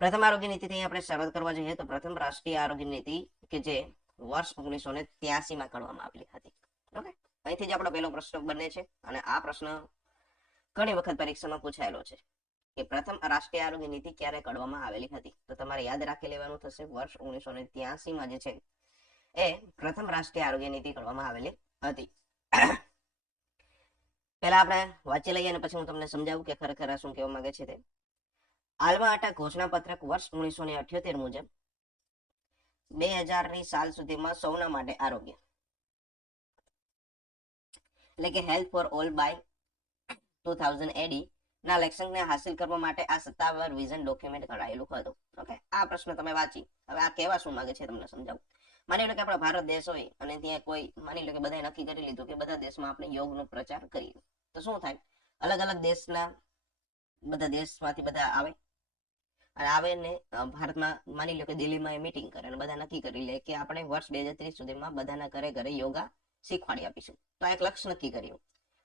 પ્રથમ આરોગ્ય નીતિથી આપણે શરૂઆત કરવા જોઈએ તો પ્રથમ રાષ્ટ્રીય આરોગ્ય નીતિ કે જે વર્ષ 1983 માં કરવામાં આવેલી હતી. ઓકે, અહીંથી જ આપણો પહેલો પ્રશ્ન બને છે અને આ પ્રશ્ન ઘણી વખત પરીક્ષામાં પૂછાયેલો છે કે પ્રથમ રાષ્ટ્રીય આરોગ્ય નીતિ ક્યારે ઘડવામાં આવેલી હતી. તો તમારે યાદ રાખી લેવાનું થશે વર્ષ 1983 માં જે છે એ પ્રથમ રાષ્ટ્રીય આરોગ્ય નીતિ ઘડવામાં આવેલી હતી. પહેલા આપણે વાંચી લઈએ અને પછી હું તમને સમજાવું કે ખરેખર શું કહેવા માંગે છે તે. આલ્મા આટા ઘોષણા પત્રક વર્ષ 1978 મુજબ 2000ની સાલ સુધીમાં સૌના માટે આરોગ્ય એટલે કે હેલ્થ ફોર ઓલ બાય 2000 એડી ના લક્ષ્યાંકને હાંસલ કરવા માટે આ સત્તાવાર વિઝન ડોક્યુમેન્ટ ઘડાયેલું હતું. ઓકે, આ પ્રશ્ન તમે વાંચી હવે આ કહેવા શું માંગે છે તમને સમજાવું. માની લો કે આપણો ભારત દેશ હોય અને ત્યાં કોઈ માની લો કે બધાએ નક્કી કરી લીધું કે બધા દેશમાં આપણે યોગનો પ્રચાર કરીએ, તો શું થાય? અલગ અલગ દેશના બધા દેશમાંથી બધા આવે અને આવે ને ભારતમાં માની લો કે દિલ્હીમાં એ મીટિંગ કરે અને બધા નક્કી કરી લે કે આપણે વર્ષ 2030 સુધીમાં બધાના ઘરે ઘરે યોગા શીખવાડી આપીશું. તો આ એક લક્ષ્ય નક્કી કર્યું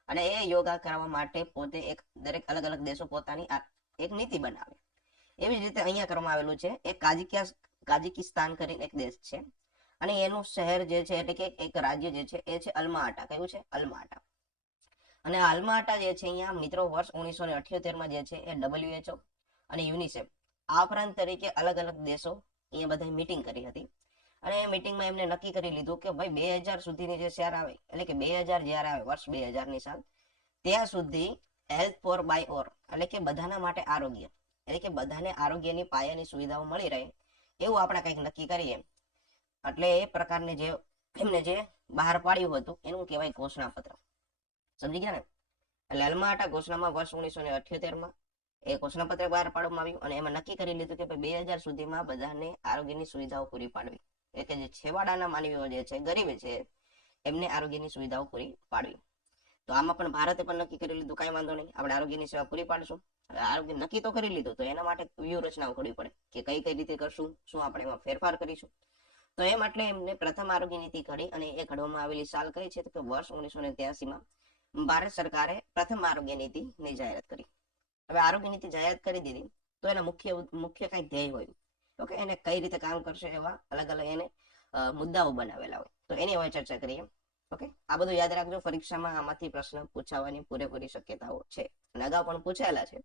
અને એ યોગા કરવા માટે પોતે એક દરેક અલગ અલગ દેશો પોતાની એક નીતિ બનાવે. એવી જ રીતે અહીંયા કરવામાં આવેલું છે. એક કાઝાકિસ્તાન કરીને એક દેશ છે અને એનું શહેર જે છે એટલે કે એક રાજ્ય જે છે એ છે અલ્મા આટા. કયું છે? અલ્મા આટા. અને અલ્મા આટા જે છે અહીંયા મિત્રો વર્ષ 1978 માં જે છે એ WHO અને યુનિસેફ આ ઉપરાંત તરીકે અલગ અલગ દેશો અહીંયા બધા મીટિંગ કરી હતી અને એ મીટિંગમાં એમને નક્કી કરી લીધું કે ભાઈ 2000 સુધીની જે સાલ આવે એટલે કે 2000 જ્યારે આવે વર્ષ 2000ની સાલ ત્યાં સુધી હેલ્થ ફોર બાય ઓર એટલે કે બધાના માટે આરોગ્ય એટલે કે બધાને આરોગ્યની પાયાની સુવિધાઓ મળી રહે એવું આપણે કંઈક નક્કી કરીએ. એટલે એ પ્રકારની જે એમને જે બહાર પાડ્યું હતું એનું કહેવાય ઘોષણાપત્ર. સમજી ગયા ને? એટલે અલ્મા આટા ઘોષણામાં વર્ષ 1978માં એ ઘોષણાપત્ર બહાર પાડવામાં આવ્યું અને એમાં નક્કી કરી લીધું કે 2000 સુધીમાં બધાને આરોગ્યની સુવિધાઓ પૂરી પાડવી. એટલે કે જે છેવાડાના માનવીઓ જે છે, ગરીબ છે, એમને આરોગ્યની સુવિધાઓ પૂરી પાડવી. તો આમાં પણ ભારતે પણ નક્કી કરી લીધું કાંઈ વાંધો નહીં, આપણે આરોગ્યની સેવા પૂરી પાડશું. આરોગ્ય નક્કી તો કરી લીધું, તો એના માટે વ્યૂહરચનાઓ કરવી પડે કે કઈ કઈ રીતે કરશું, શું આપણે એમાં ફેરફાર કરીશું. તો એ માટે એમને પ્રથમ આરોગ્ય નીતિ ઘડી અને એ ઘડવામાં આવેલી સાલ કઈ છે? તો કે વર્ષ 1983માં ભારત સરકારે પ્રથમ આરોગ્ય નીતિની જાહેરાત કરી. હવે આરોગ્ય નીતિ જાહેરાત કરી દીધી તો એના મુખ્ય કઈ ધ્યેય હોય, ઓકે, એને કઈ રીતે કામ કરશે એવા અલગ અલગ એને મુદ્દાઓ બનાવેલા હોય. તો એની હવે ચર્ચા કરીએ. ઓકે, આ બધું યાદ રાખજો, પરીક્ષામાં આમાંથી પ્રશ્ન પૂછાવાની પૂરેપૂરી શક્યતાઓ છે અને અગાઉ પણ પૂછાયેલા છે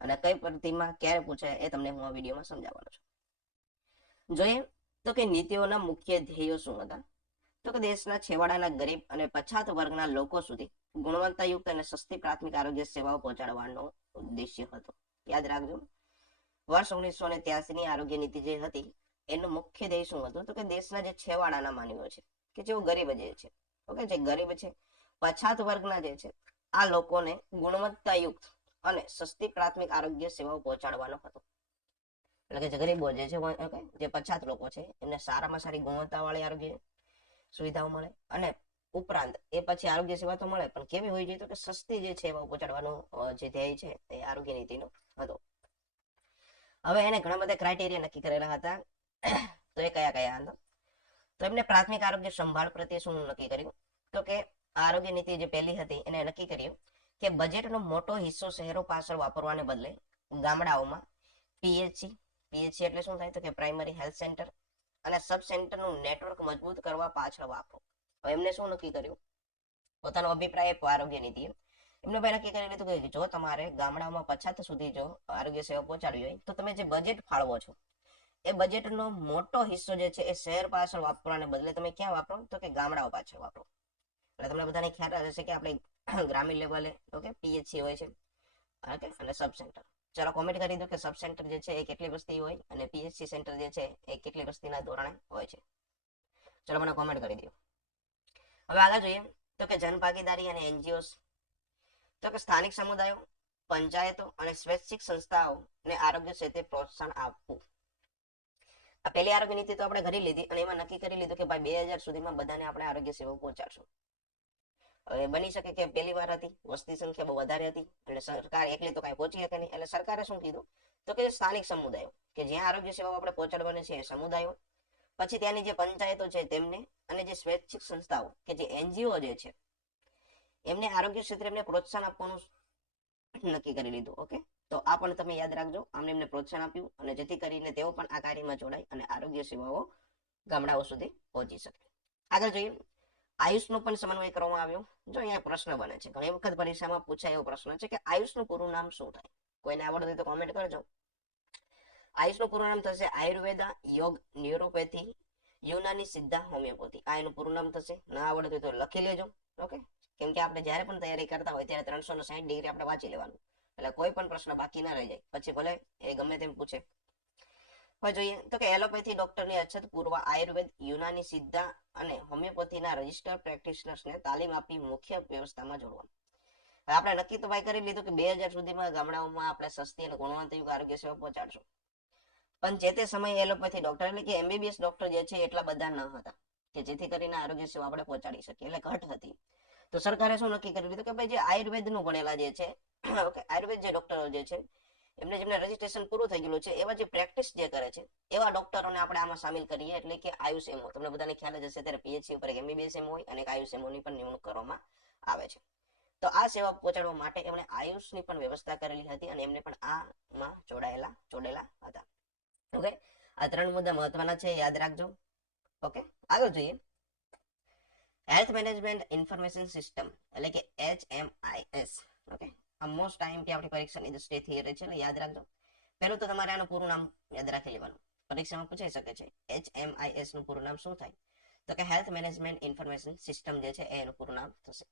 અને કઈ પદ્ધતિમાં ક્યારે પૂછાય એ તમને હું આ વિડીયોમાં સમજાવવાનો છું. જોઈએ તો કે નીતિઓના મુખ્ય ધ્યેયો શું હતા? તો કે દેશના છેવાડાના ગરીબ અને પછાત વર્ગના લોકો સુધી ગુણવત્તાયુક્ત અને સસ્તી પ્રાથમિક આરોગ્ય સેવાઓ પહોંચાડવાનો ઉદ્દેશ્ય હતો. યાદ રાખજો, વર્ષ 1983ની આરોગ્ય નીતિ જે હતી એનો મુખ્ય ધ્યેય શું હતો? તો કે દેશના જે છેવાડાના માનવીઓ છે કે જેઓ ગરીબ જે છે, ઓકે, જે ગરીબ છે, પછાત વર્ગના જે છે, આ લોકોને ગુણવત્તાયુક્ત અને સસ્તી પ્રાથમિક આરોગ્ય સેવાઓ પહોંચાડવાનો હતો. એટલે કે જે ગરીબો જે છે, ઓકે, જે પછાત લોકો છે એમને સારામાં સારી ગુણવત્તાવાળી આરોગ્ય સુવિધાઓ મળે અને ઉપરાંત એ પછી આરોગ્ય સેવા તો મળે પણ કેવી હોવી જોઈએ? તો કે સસ્તી જે સેવાઓ પહોંચાડવાનો જે ધ્યેય છે એ આરોગ્ય નીતિનો હતો. હવે એને ઘણા બધા ક્રાઇટેરિયા નક્કી કરેલા હતા. તો એ કયા કયા હતા? તો એમને પ્રાથમિક આરોગ્ય સંભાળ પ્રત્યે શું નક્કી કર્યું? તો કે આરોગ્ય નીતિ જે પહેલી હતી એને નક્કી કર્યું કે બજેટનો મોટો હિસ્સો શહેરો પાછળ વાપરવાને બદલે ગામડાઓમાં પીએચસી એટલે શું થાય? તો કે પ્રાઇમરી હેલ્થ સેન્ટર અને સબ સેન્ટરનું નેટવર્ક મજબૂત કરવા પાછળ વાપરો. હવે એમને શું નક્કી કર્યું? પોતાનો અભિપ્રાય આરોગ્ય નીતિ એમને ભાઈ નક્કી કરી લીધું કે જો તમારે ગામડાઓમાં પછાત સુધી જો આરોગ્ય સેવા પહોંચાડવી હોય તો તમે જે બજેટ ફાળવો છો એ બજેટનો મોટો હિસ્સો જે છે એ શહેર પાછળ વાપરવાને બદલે તમે ક્યાં વાપરો? તો કે ગામડાઓ પાછળ વાપરો. એટલે તમને બધાને ખ્યાલ હશે કે આપણે ગ્રામીણ લેવલે ઓકે પીએચસી હોય છે, ઓકે, અને સબ સેન્ટર. ચલો કોમેન્ટ કરી દો કે સબ સેન્ટર જે છે એ કેટલી વસ્તી હોય અને પીએચસી સેન્ટર જે છે એ કેટલી વસ્તીના ધોરણે હોય છે. ચલો મને કોમેન્ટ કરી દો. હવે આગળ જોઈએ તો કે જનભાગીદારી અને એનજીઓસ. તો કે સ્થાનિક સમુદાયો, પંચાયતો અને સ્વૈચ્છિક સંસ્થાઓને આરોગ્ય ક્ષેત્રે પ્રોત્સાહન આપવું. આ પહેલી આરોગ્ય નીતિ તો આપણે ઘડી લીધી અને એમાં નક્કી કરી લીધું કે ભાઈ 2000 સુધીમાં બધાને આપણે આરોગ્ય સેવાઓ પહોંચાડશું. હવે બની શકે કે પહેલી વાર હતી, વસ્તી સંખ્યા બહુ વધારે હતી એટલે સરકાર એકલી તો કઈ પહોંચી શકે નહીં. એટલે સરકારે શું કીધું? તો કે સ્થાનિક સમુદાયો કે જ્યાં આરોગ્ય સેવાઓ આપણે પહોંચાડવાની છે એ સમુદાયો, પછી ત્યાંની જે પંચાયતો છે તેમને અને જે સ્વૈચ્છિક સંસ્થાઓ કે જે એનજીઓ જે છે એમને આરોગ્ય ક્ષેત્રે એમને પ્રોત્સાહન આપવાનું નક્કી કરી લીધું. ઓકે, તો આ પણ તમે યાદ રાખજો. આમને એમને પ્રોત્સાહન આપ્યું અને જેથી કરીને તેઓ પણ આ કાર્યમાં જોડાય અને આરોગ્ય સેવાઓ ગામડાઓ સુધી પહોંચી શકે. આગળ જોઈએ, આયુષનો પણ સમન્વય કરવામાં આવ્યો. જો અહીંયા પ્રશ્ન બને છે, ઘણી વખત પરીક્ષામાં પૂછાય એવો પ્રશ્ન છે કે આયુષનું પૂરું નામ શું થાય? કોઈને આવડતું હોય તો કોમેન્ટ કરજો. આયુષનું પૂરું નામ થશે આયુર્વેદા, યોગ, ન્યુરોપેથી, યુનાની, સિદ્ધા, હોમિયોપેથી. આ એનું પૂરું નામ થશે. ના આવડતું હોય તો લખી લેજો. ઓકે, કેમ કે આપણે જ્યારે પણ તૈયારી કરતા હોય ત્યારે 360 ડિગ્રી આપણે વાંચી લેવાનું, એટલે કોઈ પણ પ્રશ્ન બાકી ના રહી જાય. પછી ભલે એ ગમે તેમ પૂછે. હવે જોઈએ તો કે એલોપેથી ડોક્ટરની અછત પૂરવા આયુર્વેદ, યુનાની, સિદ્ધા અને હોમિયોપેથીના રજિસ્ટર પ્રેક્ટિશનર્સને તાલીમ આપી મુખ્ય વ્યવસ્થામાં જોડવા. આપણે નક્કી તો ભાઈ કરી લીધું કે 2000 સુધીમાં ગામડાઓમાં આપણે સસ્તી અને ગુણવત્તાયુક્ત આરોગ્ય સેવા પહોંચાડશું. પણ જે તે સમયે એલોપેથી ડોક્ટર એટલે કે એમબીબીએસ ડોક્ટર જે છે એટલા બધા ન હતા કે જેથી કરીને આરોગ્ય સેવા આપણે પહોંચાડી શકીએ, એટલે ઘટ હતી. તો સરકારે શું નક્કી કરી લીધું કે ભાઈ જે આયુર્વેદનું ભણેલા જે છે, ઓકે, આયુર્વેદ જે ડોક્ટરો જે છે જેમને રજીસ્ટ્રેશન પૂરું થઈ ગયેલું છે એવા જે પ્રેક્ટિસ જે કરે છે એવા ડોક્ટરોને આપણે આમાં સામેલ કરીએ, એટલે કે આયુષ એમઓ. તમને બધાને ખ્યાલ જ હશે ત્યારે પીએચસી ઉપર એક એમબીબીએસ એમઓ હોય અને આયુષ એમઓની પણ નિમણૂક કરવામાં આવે છે. તો આ સેવા પહોંચાડવા માટે એમણે આયુષની પણ વ્યવસ્થા કરેલી હતી અને એમને પણ આમાં જોડેલા હતા. ઓકે, આ 3 મુદ્દા મહત્વના છે, યાદ રાખજો. ઓકે, આગળ જોઈએ, હેલ્થ મેનેજમેન્ટ ઇન્ફોર્મેશન સિસ્ટમ એટલે કે HMIS. ઓકે, આ મોસ્ટ ટાઈમ કે આપણી પરીક્ષાની દ્રષ્ટિએ થિયરી છે, એટલે યાદ રાખજો. પહેલું તો તમારે આનું પૂરું નામ યાદ રાખી લેવાનું, પરીક્ષામાં પૂછાઈ શકે છે. HMIS નું પૂરું નામ શું થાય? તો કે હેલ્થ મેનેજમેન્ટ ઇન્ફોર્મેશન સિસ્ટમ જે છે એનું પૂરું નામ થશે.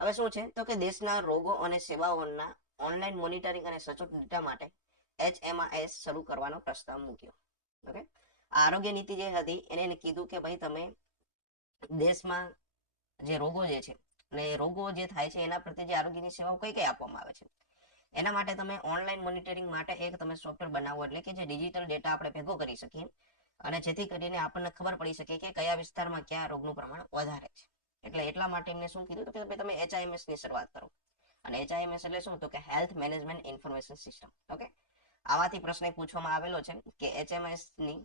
હવે શું છે તો કે દેશના રોગો અને સેવાઓના ઓનલાઈન મોનિટરિંગ અને સચોટ ડેટા માટે HMIS શરૂ કરવાનો પ્રસ્તાવ મૂક્યો. ઓકે, આરોગ્ય નીતિ જે હતી એને કીધું કે ભાઈ તમે દેશમાં જે રોગો જે છે અને રોગો જે થાય છે એના પ્રત્યે જે આરોગ્યની સેવાઓ કઈ કઈ આપવામાં આવે છે એના માટે તમે ઓનલાઈન મોનિટરિંગ માટે એક તમે સોફ્ટવેર બનાવો, એટલે કે જે ડિજિટલ ડેટા આપણે ભેગો કરી શકીએ અને જેથી કરીને આપણને ખબર પડી શકે કે કયા વિસ્તારમાં કયા રોગનું પ્રમાણ વધારે છે. એટલે એટલા માટે એમને શું કીધું કે તમે HIMS ની શરૂઆત કરો. અને HIMS એટલે શું? તો કે health management information system. Okay, આવાથી પ્રશ્ન પૂછવામાં આવેલો છે કે HMIS ની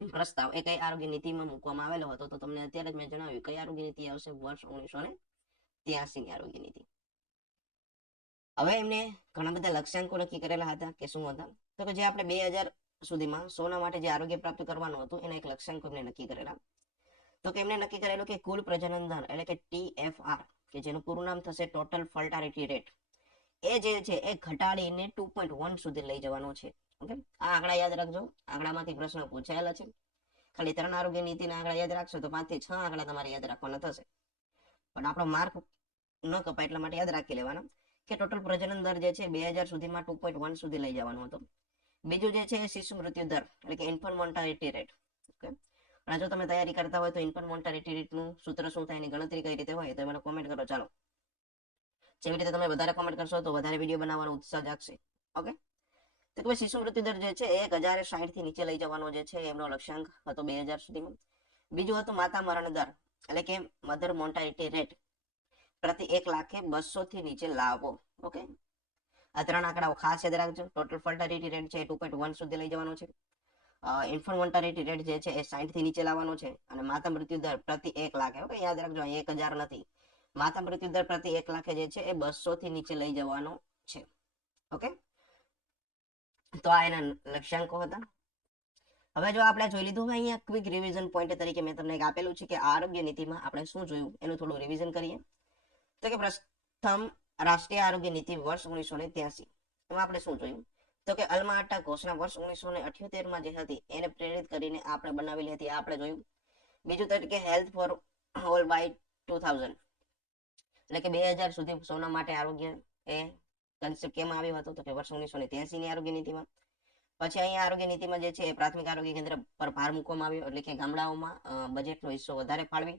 પ્રસ્તાવ એ કઈ આરોગ્ય નીતિમાં મૂકવામાં આવેલો હતો? તો તમને અત્યારે જ મેં જણાવ્યું કઈ આરોગ્ય નીતિ આવશે, વર્ષ 1983 ની આરોગ્ય નીતિ. હવે એમને ઘણા બધા લક્ષ્યાંકો નક્કી કરેલા હતા કે શું હતા? તો કે જે આપણે 2000 સુધીમાં 100 માટે જે આરોગ્ય પ્રાપ્ત કરવાનું હતું એના એક લક્ષ્યાંક એમને નક્કી કરેલા. તો કે એમને નક્કી કરેલું કે કુલ પ્રજનન દર એટલે કે TFR, કે જેનું પૂરું નામ થશે ટોટલ ફર્ટાલિટી રેટ, એ જે છે એ ઘટાડીને 2.1 સુધી લઈ જવાનો છે. ઓકે, આ આંકડા યાદ રાખજો, આંકડામાંથી પ્રશ્ન પૂછાયેલા છે. ખાલી 3 આરોગ્ય નીતિના આંકડા યાદ રાખશો તો 5 થી 6 આંકડા તમારે યાદ રાખવાના થશે, પણ આપણો માર્ક ન કપાય એટલા માટે યાદ રાખી લેવાના કે ટોટલ પ્રજનન દર જે છે 2000 સુધીમાં 2.1 સુધી લઈ જવાનો હતો. બીજું જે છે એ શિશુ મૃત્યુ દર એટલે કે ઇન્ફન્ટ મોર્ટાલિટી રેટ. ઓકે, અને જો તમે તૈયારી કરતા હોય તો ઇન્ફન્ટ મોર્ટાલિટી રેટનું સૂત્ર શું થાય, એની ગણતરી કઈ રીતે હોય તો મને કોમેન્ટ કરો. ચાલો, જેવી રીતે તમે વધારે કોમેન્ટ કરશો તો વધારે વિડીયો બનાવવાનો ઉત્સાહ જાગશે. ઓકે, તો કે શિશુ મૃત્યુ દર જે છે 1060 થી નીચે લઈ જવાનો જે છે એમનો લક્ષ્યાંક હતો 2000 સુધીમાં. બીજું હતું માતા મરણ દર એટલે કે મધર મોર્ટાલિટી રેટ પ્રતિ 1 લાખે 200 થી નીચે લાવવો. ઓકે, આ 3 આંકડાઓ ખાસ યાદ રાખજો. ટોટલ ફર્ટાલિટી રેટ છે 2.1 સુધી લઈ જવાનો છે. ઇન્ફન્ટ મોર્ટાલિટી રેટ જે છે એ 60 થી નીચે લાવવાનો છે અને માતા મૃત્યુ દર પ્રતિ 1 લાખે, ઓકે, યાદ રાખજો 1000 નથી, માતા મૃત્યુ દર પ્રતિ 1 લાખે જે છે એ 200 થી નીચે લઈ જવાનો છે. ઓકે, તો આ એના લક્ષ્યાંકો હતા. હવે જો આપણે જોઈ લીધું અહીંયા ક્વિક રિવિઝન પોઈન્ટ તરીકે મેં તમને એક આપેલું છે કે આરોગ્ય નીતિમાં આપણે શું જોયું એનું થોડું રિવિઝન કરીએ. તો કે પ્રથમ રાષ્ટ્રીય આરોગ્ય નીતિ વર્ષ 1983 એમાં આપણે શું જોયું? તો કે અલ્મા અટ્ટા ઘોષણા વર્ષ 1978 માં જે હતી એને પ્રેરિત કરીને આપણે બનાવેલી હતી, આપણે જોયું. બીજું તરીકે હેલ્થ ફોર ઓલ બાય 2000 એટલે કે 2000 સુધી સૌના માટે આરોગ્ય એ કન્સેપ્ટ કેમાં આવ્યો હતો? તો કે વર્ષ 1983 ની આરોગ્ય નીતિમાં. પછી અહીંયા આરોગ્ય નીતિમાં જે છે એ પ્રાથમિક આરોગ્ય કેન્દ્ર પર ભાર મૂકવામાં આવ્યો, એટલે કે ગામડાઓમાં બજેટનો હિસ્સો વધારે ફાળવી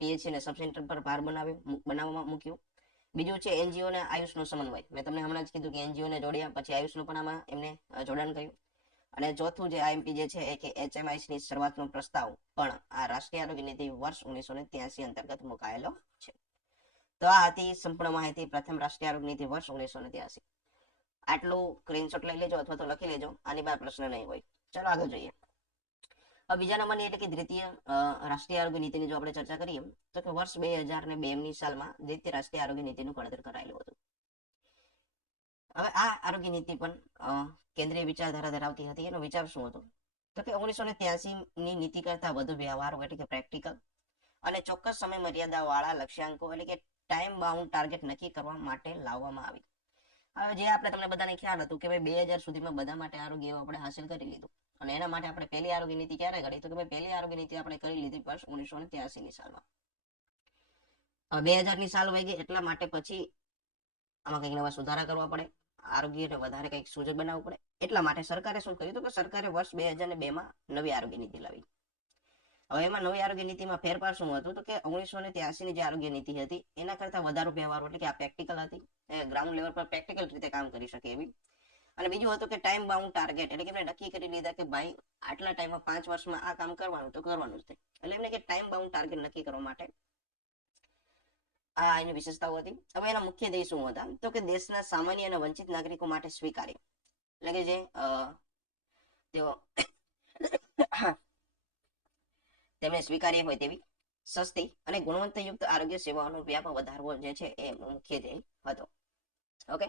પીએચસી અને સબ સેન્ટર પર ભાર બનાવવામાં મૂક્યું. બીજું છે એનજીઓ અને આયુષનો સમન્વય. મેં તમને હમણાં જ કીધું કે એનજીઓને જોડ્યા, પછી આયુષનું પણ આમાં એમને જોડાણ કર્યું. અને ચોથું જે આઈએમપી જે છે એ કે HMIS ની શરૂઆતનો પ્રસ્તાવ પણ આ રાષ્ટ્રીય આરોગ્ય નીતિ વર્ષ 1983 અંતર્ગત મુકાયેલો છે. તો આ હતી સંપૂર્ણ માહિતી પ્રથમ રાષ્ટ્રીય આરોગ્ય નીતિ વર્ષ 1983. આટલું સ્ક્રીનશોટ લઈ લેજો અથવા તો લખી લેજો, આની બહાર પ્રશ્ન નહીં હોય. ચાલો આગળ જોઈએ. હવે બીજા નંબરની એટલે કે દ્વિતીય રાષ્ટ્રીય આરોગ્ય નીતિની જો આપણે ચર્ચા કરીએ તો કે વર્ષ 2002 ની સાલમાં દ્વિતીય રાષ્ટ્રીય આરોગ્ય નીતિનું ઘડતર કરાયેલું હતું. હવે આ આરોગ્ય નીતિ પણ કેન્દ્રીય વિચારધારા ધરાવતી હતી. એનો વિચાર શું હતો? તો કે 1983 ની નીતિ કરતા વધુ વ્યવહારો એટલે કે પ્રેક્ટિકલ અને ચોક્કસ સમય મર્યાદા વાળા લક્ષ્યાંકો એટલે કે ટાઈમ બાઉન્ડ ટાર્ગેટ નક્કી કરવા માટે લાવવામાં આવી. હવે જે આપણે તમને બધાને ખ્યાલ હતું કે ભાઈ 2000 સુધીમાં બધા માટે આરોગ્ય આપણે હાસિલ કરી લીધું, અને એના માટે આપણે પહેલી આરોગ્ય નીતિ ક્યારે કરી? તો કે ભાઈ પહેલી આરોગ્ય નીતિ આપણે કરી લીધી વર્ષ 1983 ની સાલમાં. હવે 2000 ની સાલ વહી ગઈ, એટલા માટે પછી આમાં કંઈક નવા સુધારા કરવા પડે, આરોગ્યને વધારે કંઈક સુજક બનાવવું પડે. એટલા માટે સરકારે શું કર્યું? તો કે સરકારે વર્ષ 2002 માં નવી આરોગ્ય નીતિ લાવી. હવે એમાં નવી આરોગ્ય નીતિમાં ફેરફાર શું હતું? તો કે 1983 ની જે આરોગ્ય નીતિ હતી એના કરતા વધારે વ્યવહારો એટલે કે આ પ્રેક્ટિકલ હતી, ગ્રાઉન્ડ લેવલ પર પ્રેક્ટિકલ રીતે કામ કરી શકે એવી. અને બીજું હતું કે ટાઈમ બાઉન્ડ ટાર્ગેટ એટલે કે એમને નક્કી કરી લીધા કે ભાઈ આટલા ટાઈમમાં 5 વર્ષમાં આ કામ કરવાનું તો કરવાનું જ. એટલે એમને કે ટાઈમ બાઉન્ડ ટાર્ગેટ નક્કી કરવા માટે આ એની વિશેષતાઓ હતી. હવે એના મુખ્ય ધ્યેય શું હતા? તો કે દેશના સામાન્ય અને વંચિત નાગરિકો માટે સ્વીકાર્ય એટલે કે જે તેઓ તેમને સ્વીકાર્ય હોય તેવી સસ્તી અને ગુણવત્તાયુક્ત આરોગ્ય સેવાઓનો વ્યાપ વધારવો જે છે એ મુખ્ય ધ્યેય હતો. ઓકે,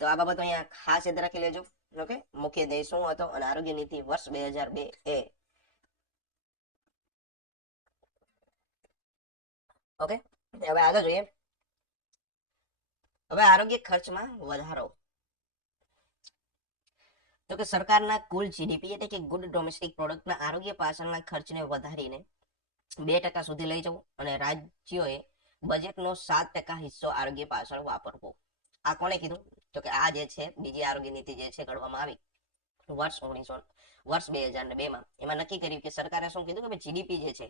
તો આ બાબતો અહીંયા ખાસ યાદ રાખી લેજો. ઓકે, મુખ્ય ધ્યેય શું હતો અને આરોગ્ય નીતિ વર્ષ 2002 એ ઓકે. હવે આગળ જોઈએ. હવે આરોગ્ય ખર્ચમાં વધારો. તો કે સરકારના કુલ જીડીપી એટલે કે ગુડ ડોમેસ્ટિક પ્રોડક્ટના આરોગ્ય પાછળના ખર્ચને વધારીને 2% સુધી લઈ જવું અને રાજ્યોએ બજેટનો 7% હિસ્સો આરોગ્ય પાછળ વાપરવો. આ કોણે કીધું? તો કે આ જે છે બીજી આરોગ્ય નીતિ જે છે ઘડવામાં આવી વર્ષ 2002 માં. એમાં નક્કી કર્યું કે સરકારે શું કીધું કે જીડીપી જે છે,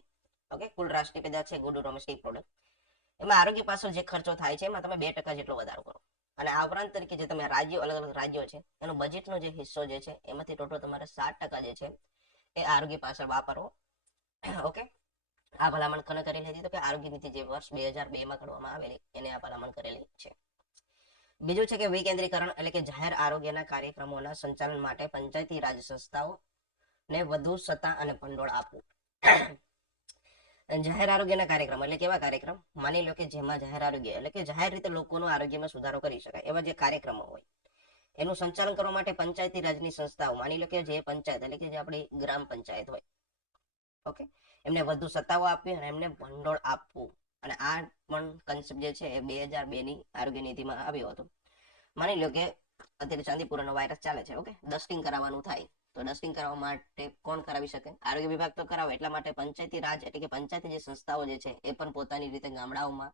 ઓકે, કુલ રાષ્ટ્રીય પેદાશ છે, ગુડ ડોમેસ્ટિક પ્રોડક્ટ, એમાં આરોગ્ય પાછળ જે ખર્ચો થાય છે એમાં તમે 2% જેટલો વધારો કરો. અને આ ઉપરાંત તરીકે જે તમે રાજ્યો, અલગ અલગ રાજ્યો છે એનો બજેટનો જે હિસ્સો જે છે એમાંથી ટોટલ તમારે 7% જે છે એ આરોગ્ય પાછળ વાપરવો. ઓકે, આ ભલામણ કોને કરેલી હતી? તો કે આરોગ્ય નીતિ જે વર્ષ 2002 માં કરવામાં આવેલી એને આ ભલામણ કરેલી છે. બીજું છે કે વિકેન્દ્રીકરણ એટલે કે જાહેર આરોગ્યના કાર્યક્રમોના સંચાલન માટે પંચાયતી રાજ સંસ્થાઓને વધુ સત્તા અને ભંડોળ આપવું. જાહેર આરોગ્યના કાર્યક્રમ એટલે કેવા કાર્યક્રમ? માની લો કે જેમાં જાહેર આરોગ્ય એટલે કે જાહેર રીતે લોકોનું આરોગ્યમાં સુધારો કરી શકાય એવા જે કાર્યક્રમો હોય એનું સંચાલન કરવા માટે પંચાયતી રાજની સંસ્થાઓ, માની લો કે જે પંચાયત એટલે કે જે આપણી ગ્રામ પંચાયત હોય, ઓકે, એમને વધુ સત્તાઓ આપવી અને એમને ભંડોળ આપવું. અને આ પણ કન્સેપ્ટ જે છે એ 2002 ની આરોગ્ય નીતિમાં આવ્યો હતો. માની લો કે અત્યારે ચાંદીપુરાનો વાયરસ ચાલે છે, ઓકે, ડસ્ટિંગ કરાવવાનું થાય તો ડસ્ટિંગ કરાવવા માટે કોણ કરાવી શકે? આરોગ્ય વિભાગ તો કરાવે. એટલા માટે પંચાયતી રાજ એટલે કે પંચાયતી જે સંસ્થાઓ જે છે એ પણ પોતાની રીતે ગામડાઓમાં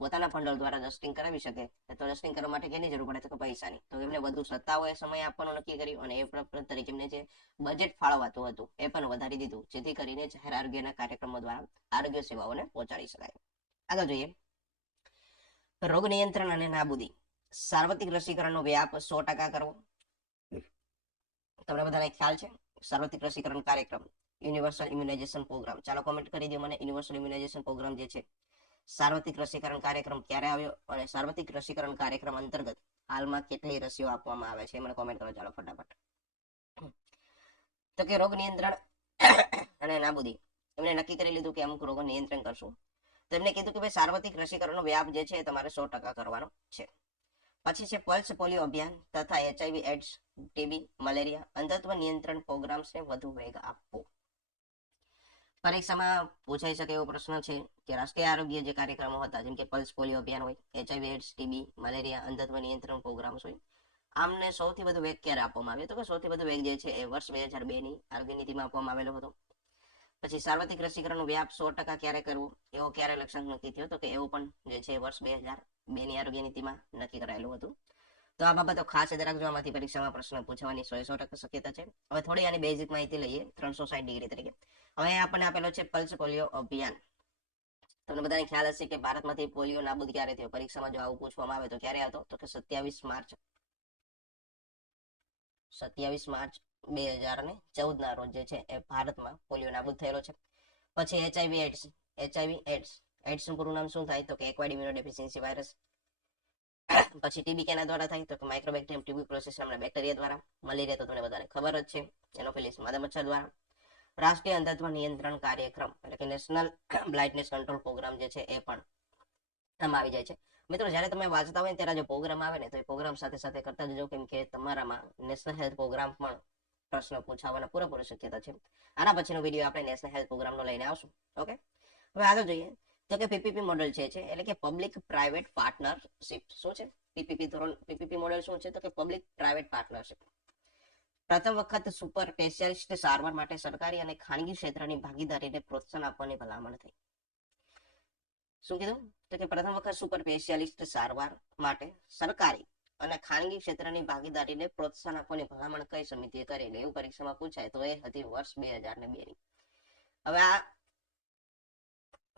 પોતાના ભંડોળ દ્વારા ડસ્ટિંગ કરાવી શકે. તો ડસ્ટિંગ કરવા માટે કેની જરૂર પડે? તો પૈસાની. તો એમને વધુ સત્તાઓએ સમય આપવાનું નક્કી કર્યું અને એ તરીકે એમને જે બજેટ ફાળવાતું હતું એ પણ વધારી દીધું, જેથી કરીને જાહેર આરોગ્યના કાર્યક્રમો દ્વારા આરોગ્ય સેવાઓને પહોંચાડી શકાય. આગળ જોઈએ. રોગ નિયંત્રણ અને નાબૂદી. સાર્વત્રિક રસીકરણનો વ્યાપ 100% કરવો. તમને બધાને ખ્યાલ છે સાર્વત્રિક રસીકરણ કાર્યક્રમ, યુનિવર્સલ ઇમ્યુનાઇઝેશન પ્રોગ્રામ? ચાલો કોમેન્ટ કરી દો મને, યુનિવર્સલ ઇમ્યુનાઇઝેશન પ્રોગ્રામ જે છે, સાર્વત્રિક રસીકરણ કાર્યક્રમ ક્યારે આવ્યો અને સાર્વત્રિક રસીકરણ કાર્યક્રમ અંતર્ગત હાલમાં કેટલી રસીઓ આપવામાં આવે છે? મને કોમેન્ટ કરો ચાલો ફટાફટ. તો કે રોગ નિયંત્રણ અને નાબૂદી, એમને નક્કી કરી લીધું કે અમુક રોગો નિયંત્રણ કરશું. તો એમને કીધું કે ભાઈ સાર્વત્રિક રસીકરણનો વ્યાપ જે છે તમારે 100% કરવાનો છે. પછી છે પલ્સ પોલિયો અભિયાન તથા HIV એડ્સ, ટીબી, મલેરિયા, અંધત્વ નિયંત્રણ પ્રોગ્રામ્સને વધુ વેગ આપવો. પરીક્ષામાં પૂછાઈ શકે એવો પ્રશ્ન છે કે રાષ્ટ્રીય આરોગ્ય જે કાર્યક્રમો હતા જેમ કે પલ્સ પોલિયો અભિયાન હોય, HIV એડ્સ, ટીબી, મલેરિયા, અંધત્વ નિયંત્રણ પ્રોગ્રામ્સ હોય, આમને સૌથી વધુ વેગ ક્યારે આપવામાં આવ્યો? તો કે સૌથી વધુ વેગ જે છે એ વર્ષ 2002 ની આરોગ્ય નીતિમાં આપવામાં આવેલો હતો. પછી સાર્વત્રિક રસીકરણનો વ્યાપ 100% ક્યારે કરવો એવો ક્યારે લક્ષ્યાંક નક્કી થયો? તો કે એવું પણ જે છે વર્ષ 2002 ની આરોગ્ય નીતિમાં નક્કી કરાયેલું હતું. તો આ બાબતો ખાસ યાદ રાખજો, આમાંથી પરીક્ષામાં પ્રશ્ન પૂછવાની 100% શક્યતા છે. હવે થોડી આની બેઝિક માહિતી લઈએ 360 ડિગ્રી તરીકે. હવે આપણને આપેલો છે પલ્સ પોલિયો અભિયાન. તમને બધાને ખ્યાલ હશે કે ભારતમાંથી પોલિયો નાબૂદ ક્યારે થયો? પરીક્ષામાં જો આવું પૂછવામાં આવે તો ક્યારે હતો? તો કે 27 માર્ચ 2014 ના રોજ જે છે એ ભારતમાં પોલિયો નાબૂદ થયેલો છે. પછી એડ્સ નું પૂરું નામ શું થાય? તો કે એક્વાયર્ડ ઇમ્યુનોડેફિશિયન્સી વાયરસ. પછી ટીબી કેના દ્વારા થાય? તો કે માઇક્રોબેક્ટેરિયમ ટ્યુબરક્લોસિસ નામના બેક્ટેરિયા દ્વારા. મલેરિયા તો તમને બધાને ખબર જ છે, એનોફિલિસ માદા મચ્છર દ્વારા. રાષ્ટ્રીય અંધત્વ નિયંત્રણ કાર્યક્રમ એટલે કે નેશનલ બ્લાઇન્ડનેસ કંટ્રોલ પ્રોગ્રામ જે છે એ પણ આમાં આવી જાય છે. મિત્રો જ્યારે તમે વાંચતા હોય ત્યારે જે પ્રોગ્રામ આવે ને તો એ પ્રોગ્રામ સાથે સાથે કરતા જજો, કેમ કે તમારામાં નેશનલ હેલ્થ પ્રોગ્રામ પણ પ્રશ્ન પૂછાવાના પૂરેપૂરી શક્યતા છે. આના પછીનો વિડીયો આપણે નેશનલ હેલ્થ પ્રોગ્રામનો લઈને આવશું. ઓકે, હવે આગળ જોઈએ તો કે પીપીપી મોડેલ છે એટલે કે પબ્લિક પ્રાઇવેટ પાર્ટનરશિપ. શું છે પીપીપી મોડેલ? શું છે તો કે પબ્લિક પ્રાઇવેટ પાર્ટનરશિપ. પ્રથમ વખત સુપર સ્પેશિયાલિસ્ટ સારવાર માટે સરકારી અને ખાનગી ક્ષેત્રની ભાગીદારીને પ્રોત્સાહન આપવાની ભલામણ થઈ. શું કીધું તો કે પ્રથમ વખત સુપર સ્પેશિયાલિસ્ટ સારવાર માટે સરકારી અને ખાનગી ક્ષેત્રની ભાગીદારીને પ્રોત્સાહન આપવાની ભલામણ કઈ સમિતિએ કરેલી? એવું પરીક્ષામાં પૂછાય તો એ હતી વર્ષ 2002 ની. હવે આ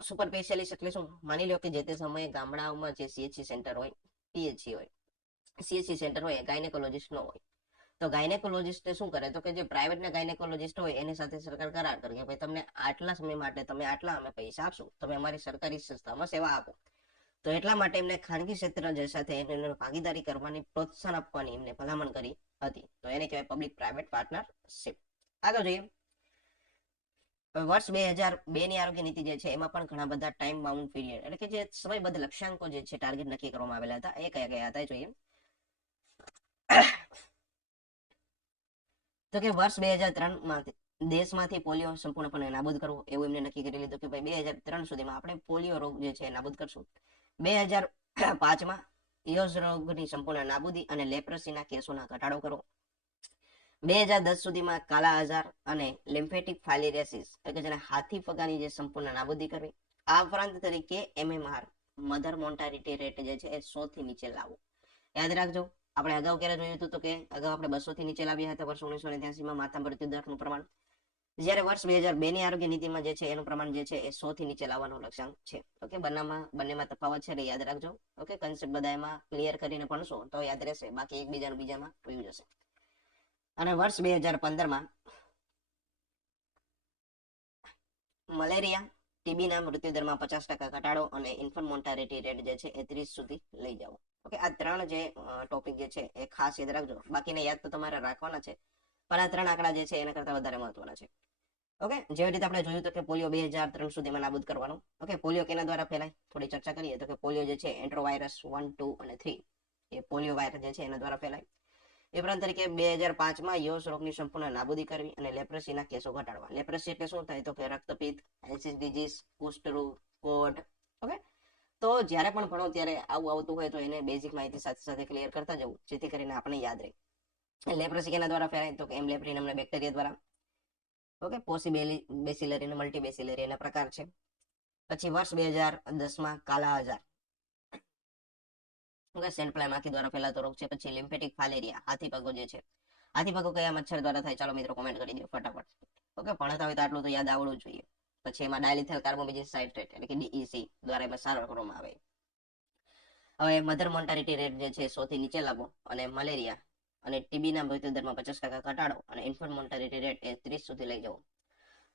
સુપર સ્પેશિયાલિસ્ટ એટલે શું? માની લો કે જે તે સમયે ગામડાઓમાં જે સીએચસી સેન્ટર હોય, પીએચસી હોય, સીએચસી સેન્ટર હોય, ગાયનેકોલોજીસ્ટ ન હોય, તો ગાયનેકોલોજીસ્ટ શું કરે તો કે જે પ્રાઇવેટ ના ગાયનેકોલોજીસ્ટ હોય એની સાથે સરકાર કરાર કરે કે ભાઈ તમને આટલા સમય માટે તમે આટલા અમે પૈસા આપશું, તમે અમારી સરકારી સંસ્થામાં સેવા આપો. તો એટલા માટે એમને ખાનગી ક્ષેત્ર સાથે એને ભાગીદારી કરવાની પ્રોત્સાહન આપવાની એમને ભલામણ કરી હતી. તો એને કહેવાય પબ્લિક પ્રાઇવેટ પાર્ટનરશિપ. આગળ જોઈએ, વર્ષ 2002 ની આરોગ્ય નીતિ જે છે એમાં પણ ઘણા બધા ટાઈમ બાઉન્ડ પીરિયડ એટલે કે જે સમયબદ્ધ લક્ષ્યાંકો જે છે ટાર્ગેટ નક્કી કરવામાં આવેલા હતા. એ કયા કયા હતા જોઈએ તો કે વર્ષ 2003 માંથી દેશમાંથી પોલિયો સંપૂર્ણપણે નાબૂદ કરવો એવું એમને નક્કી કરી લીધું કે ભાઈ 2003 સુધીમાં આપણે પોલિયો રોગ જે છે નાબૂદ કરશું. 2005માં યોઝ રોગની સંપૂર્ણ નાબૂદી અને લેપ્રસીના કેસોના ઘટાડો કરવો. 2010 સુધીમાં કાલા આજાર અને લિમ્ફેટિક ફાઇલિરેસિસ એટલે કે જેને હાથી ફગાની જે સંપૂર્ણ નાબૂદી કરવી. આ ઉપરાંત તરીકે MMR મધર મોર્ટાલિટી રેટ જે છે એ 100 થી નીચે લાવવો. યાદ રાખજો, આપણે અગાઉ ક્યારે જોયું હતું તો કે અગાઉ આપણે 200 થી નીચે લાવ્યા હતા વર્ષ 1983માં માતા મૃત્યુ દરનું પ્રમાણ. જ્યારે વર્ષ 2002 ની આરોગ્ય નીતિમાં જે છે એનું પ્રમાણ જે છે એ 100 થી નીચે લાવવાનું લક્ષ્યાંક છે. ઓકે, બંનેમાં તફાવત છે એટલે યાદ રાખજો. ઓકે, કન્સેપ્ટ બધા એમાં ક્લિયર કરીને ભણશો તો યાદ રહેશે, બાકી એકબીજાનું બીજામાં વયું જશે. અને વર્ષ 2015માં મલેરિયા ટીબીના મૃત્યુદરમાં 50% ઘટાડો અને ઇન્ફન્ટ મોર્ટાલિટી રેટ જે છે એ 30 સુધી લઈ જાવ. ઓકે, આ ત્રણ જે ટોપિક જે છે એ ખાસ યાદ રાખજો. બાકીને યાદ તો તમારે રાખવાના છે, પણ આ ત્રણ આંકડા જે છે એના કરતા વધારે મહત્વના છે. ઓકે, જેવી રીતે આપણે જોયું તો કે પોલિયો 2003 સુધીમાં નાબૂદ કરવાનું. ઓકે, પોલિયો કેના દ્વારા ફેલાય થોડી ચર્ચા કરીએ તો કે પોલિયો જે છે એન્ટ્રોવાયરસ 1, 2 અને 3 એ પોલિયો વાયરસ જે છે એના દ્વારા ફેલાય. એ ઉપરાંત તરીકે 2005માં યોસ રોગની સંપૂર્ણ નાબૂદી કરવી અને લેપ્રસીના કેસો ઘટાડવા. લેપ્રસી એટલે શું થાય તો કે રક્તપિત્ત, એન્સિસ ડિઝીઝ, કુષ્ઠરોગ, કોઢ. ઓકે, તો જ્યારે પણ ભણો ત્યારે આવું આવતું હોય તો એને બેઝિક માહિતી સાથે સાથે ક્લિયર કરતા જવું, જેથી કરીને આપણે યાદ રહે. લેપ્રસી કેના દ્વારા ફેલાય તો કે એમ લેપ્રી નામના બેક્ટેરિયા દ્વારા. ઓકે, પોસીબેસિલરી અને મલ્ટીબેસિલરી એના પ્રકાર છે. પછી વર્ષ 2010માં કાલા આજાર સેન્ટ ફ્લાય માખી દ્વારા ફેલાતો રોગ છે. પછી લિમ્ફેટિક ફાલેરિયા હાથી પગો જે છે, હાથી પગો કયા મચ્છર દ્વારા થાય? ચાલો મિત્રો કોમેન્ટ કરી દો ફટાફટ. ઓકે, ભણતા હોય તો આટલું તો યાદ આવડવું જોઈએ. પછી એમાં ડાયલિથલ કાર્બોમેજિક સાઇટ્રેટ એટલે કે DEC દ્વારા એમાં સારવાર કરવામાં આવે. હવે મધર મોર્ટાલિટી રેટ જે છે 100 થી નીચે લાવવો અને મલેરિયા અને ટીબીના મૃત્યુદરમાં 50% ઘટાડો અને ઇન્ફન્ટ મોર્ટાલિટી રેટ એ 30 સુધી લઈ જવો.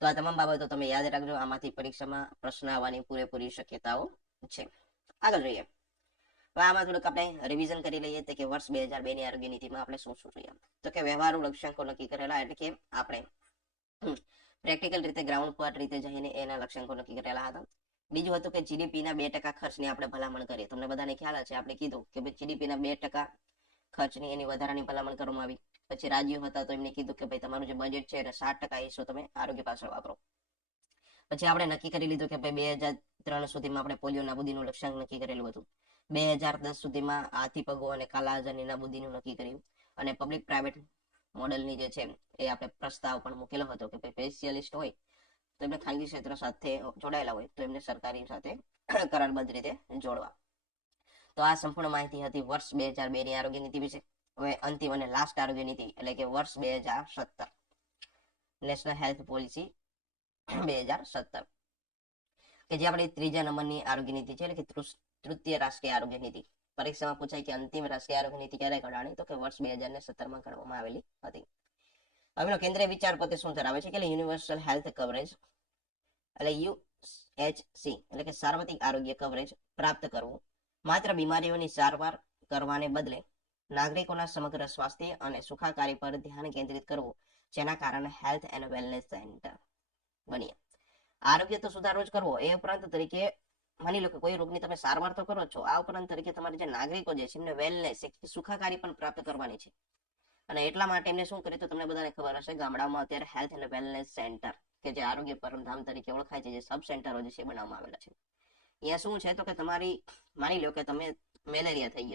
તો આ તમામ બાબતો તમે યાદ રાખજો, આમાંથી પરીક્ષામાં પ્રશ્ન આવવાની પૂરેપૂરી શક્યતાઓ છે. આગળ જોઈએ, આમાં થોડુંક આપણે રિવિઝન કરી લઈએ કે વર્ષ 2002 ની આરોગ્ય નીતિમાં આપણે શું શું જોઈએ તો કે વ્યવહારુ લક્ષ્યાંકો નક્કી કરેલા એટલે કે આપણે પ્રેક્ટિકલ રીતે ગ્રાઉન્ડ પર રીતે જઈને એના લક્ષ્યાંકો નક્કી કરેલા હતા. બીજું હતું કે જીડીપીના 2% ખર્ચની આપણે ભલામણ કરીએ. તમને બધાને ખ્યાલ છે આપણે કીધું કે ભાઈ જીડીપીના 2% ખર્ચની એની વધારાની ભલામણ કરવામાં આવી. પછી રાજ્યો હતા તો એમને કીધું કે ભાઈ તમારું જે બજેટ છે એને 60% હિસ્સો તમે આરોગ્ય પાછળ વાપરો. પછી આપણે નક્કી કરી લીધું કે ભાઈ 2003 સુધીમાં આપણે પોલિયો નાબૂદીનું લક્ષ્યાંક નક્કી કરેલું હતું. 2010 સુધીમાં હાથી પગો અને કાલા આજારની નાબૂદીનું નક્કી કર્યું. અને પબ્લિક પ્રાઇવેટ મોડેલની જે છે એ આપણે પ્રસ્તાવ પણ મૂકેલો હતો કે ભાઈ સ્પેશિયાલિસ્ટ હોય તો એમને ખાનગી ક્ષેત્ર સાથે જોડાયેલા હોય તો એમને સરકારી સાથે કરારબદ્ધ રીતે જોડવા. તો આ સંપૂર્ણ માહિતી હતી વર્ષ 2002 ની આરોગ્ય નીતિ વિશે. હવે અંતિમ અને લાસ્ટ આરોગ્ય નીતિ એટલે કે વર્ષ 2017 નેશનલ હેલ્થ પોલિસી 2017 કે જે આપણી ત્રીજા નંબરની આરોગ્ય નીતિ છે એટલે કે તૃતીય રાષ્ટ્રીય આરોગ્ય નીતિ. પરીક્ષામાં પૂછાય કે અંતિમ રાષ્ટ્રીય આરોગ્ય નીતિ ક્યારે ઘડાણી તો કે વર્ષ 2017માં ઘડવામાં આવેલી હતી. હવે કેન્દ્રીય વિચાર પોતે શું ધરાવે છે કે યુનિવર્સલ હેલ્થ કવરેજ એટલે UHC એટલે કે સાર્વત્રિક આરોગ્ય કવરેજ પ્રાપ્ત કરવું, માત્ર બીમારીઓની સારવાર કરવાને બદલે નાગરિકોના સમગ્ર સ્વાસ્થ્ય અને સુખાકારી પર ધ્યાન કેન્દ્રિત કરવું, જેના કારણે હેલ્થ એન્ડ વેલનેસ સેન્ટર બન્યા. આરોગ્ય તો સુધારો જ કરવો, એ ઉપરાંત તરીકે માની લો કે કોઈ રોગની તમે સારવાર તો કરો છો, આ ઉપરાંત તરીકે તમારે જે નાગરિકો જે છે એમને વેલનેસ સુખાકારી પણ પ્રાપ્ત કરવાની છે. અને એટલા માટે એમને શું કર્યું તો તમને બધાને ખબર હશે, ગામડામાં અત્યારે હેલ્થ એન્ડ વેલનેસ સેન્ટર કે જે આરોગ્ય પરમધામ તરીકે ઓળખાય છે, જે સબ સેન્ટરો જે છે બનાવવામાં આવેલા છે. અહીંયા શું છે તો કે તમારી માની લો કે તમે મેલેરિયા થઈ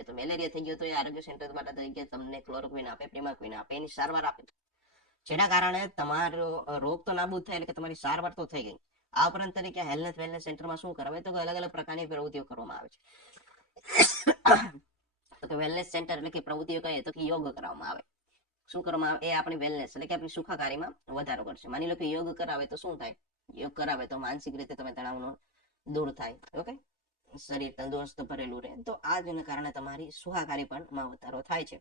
ગયો તો એ આરોગ્ય સેન્ટર દ્વારા તરીકે તમને ક્લોરોક્વિન આપે, પ્રિમાક્વિન આપે, એની સારવાર આપે, જેના કારણે તમારો રોગ તો નાબૂદ થાય, એટલે કે તમારી સારવાર તો થઈ ગઈ. આ ઉપરાંત તરીકે હેલ્થ વેલનેસ સેન્ટરમાં શું કરાવે તો અલગ અલગ પ્રકારની પ્રવૃત્તિઓ કરવામાં આવે છે. તો કે વેલનેસ સેન્ટર એટલે કે પ્રવૃત્તિઓ કહીએ તો કે યોગ કરવામાં આવે. શું કરવામાં આવે? એ આપણી વેલનેસ એટલે કે આપણી સુખાકારીમાં વધારો કરશે. માની લો કે યોગ કરાવે તો શું થાય? યોગ કરાવે તો માનસિક રીતે તમે તણાવનો દૂર થાય. ઓકે, શરીર તંદુરસ્ત ભરેલું રહે. તો આ જેના કારણે તમારી સુખાકારી પણ વધારો થાય છે.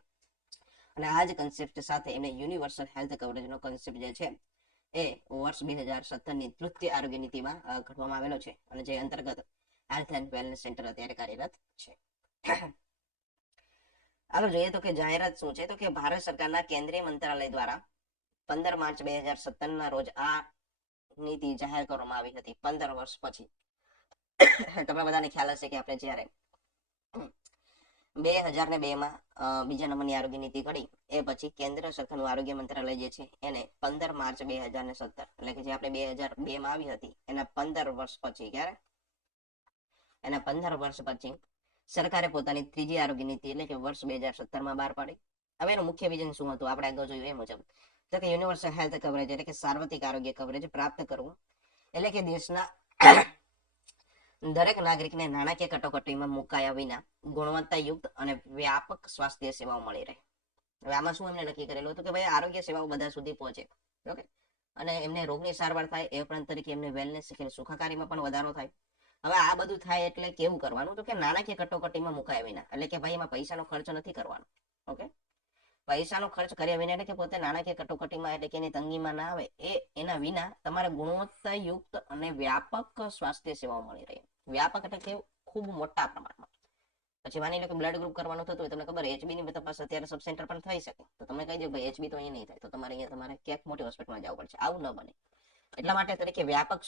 અને આ જ કન્સેપ્ટ સાથે એમને યુનિવર્સલ હેલ્થ કવરેજનો કન્સેપ્ટ જે છે એ વર્ષ 2017ની તૃતીય આરોગ્ય નીતિમાં ઘડવામાં આવેલો છે, અને જે અંતર્ગત હેલ્થ એન્ડ વેલનેસ સેન્ટર અત્યારે કાર્યરત છે. આગળ જોઈએ તો કે જાહેરાત શું છે તો કે ભારત સરકારના કેન્દ્રીય મંત્રાલય દ્વારા 15 માર્ચ 2017ના રોજ આ નીતિ જાહેર કરવામાં આવી હતી, 15 વર્ષ પછી. તમને બધાને ખ્યાલ હશે કે આપણે જ્યારે 2002માં બીજા નંબરની આરોગ્ય નીતિ ઘડી, એ પછી કેન્દ્ર સરકારનું આરોગ્ય મંત્રાલય જે છે એને 15 માર્ચ 2017 એટલે કે જે આપણે 2002માં આવી હતી એના 15 વર્ષ પછી, ક્યારે એના 15 વર્ષ પછી સરકારે પોતાની ત્રીજી આરોગ્ય નીતિ એટલે કે વર્ષ 2017માં બહાર પાડી. હવે એનું મુખ્ય વિઝન શું હતું આપણે આગળ જોયું એ મુજબ, તો કે યુનિવર્સલ હેલ્થ કવરેજ એટલે કે સાર્વત્રિક આરોગ્ય કવરેજ પ્રાપ્ત કરવું, એટલે કે દેશના દરેક નાગરિકને નાણાકીય કટોકટીમાં મુકાયા વિના ગુણવત્તાયુક્ત અને વ્યાપક સ્વાસ્થ્ય સેવાઓ મળી રહે. હવે આમાં શું એમને નક્કી કરેલું હતું કે ભાઈ આરોગ્ય સેવાઓ બધા સુધી પહોંચે, ઓકે, અને એમને રોગની સારવાર થાય, એ ઉપરાંત તરીકે એમને વેલનેસ એટલે સુખાકારીમાં પણ વધારો થાય. હવે આ બધું થાય એટલે કેવું કરવાનું તો કે નાણાકીય કટોકટીમાં મુકાયા વિના, એટલે કે ભાઈ એમાં પૈસાનો ખર્ચ નથી કરવાનો. ઓકે, પૈસાનો ખર્ચ કર્યા વિના એટલે કે પોતે નાણાકીય કટોકટીમાં એટલે કે એની તંગીમાં ના આવે, એના વિના તમારે ગુણવત્તાયુક્ત અને વ્યાપક સ્વાસ્થ્ય સેવાઓ મળી રહે. વ્યાપક એટલે કે ખૂબ મોટા પ્રમાણમાં. પછી માની લો કે બ્લડ ગ્રુપ કરવાનું થતું હોય, તમને ખબર HB ની તપાસ અત્યારે સબ સેન્ટર પણ થઈ શકે, તો તમે કહી દો ભાઈ HB તો અહીંયા નહીં થાય, તો તમારે ક્યાંક મોટી હોસ્પિટલમાં જવું પડશે. આવું ન બને એટલા માટે તરીકે વ્યાપક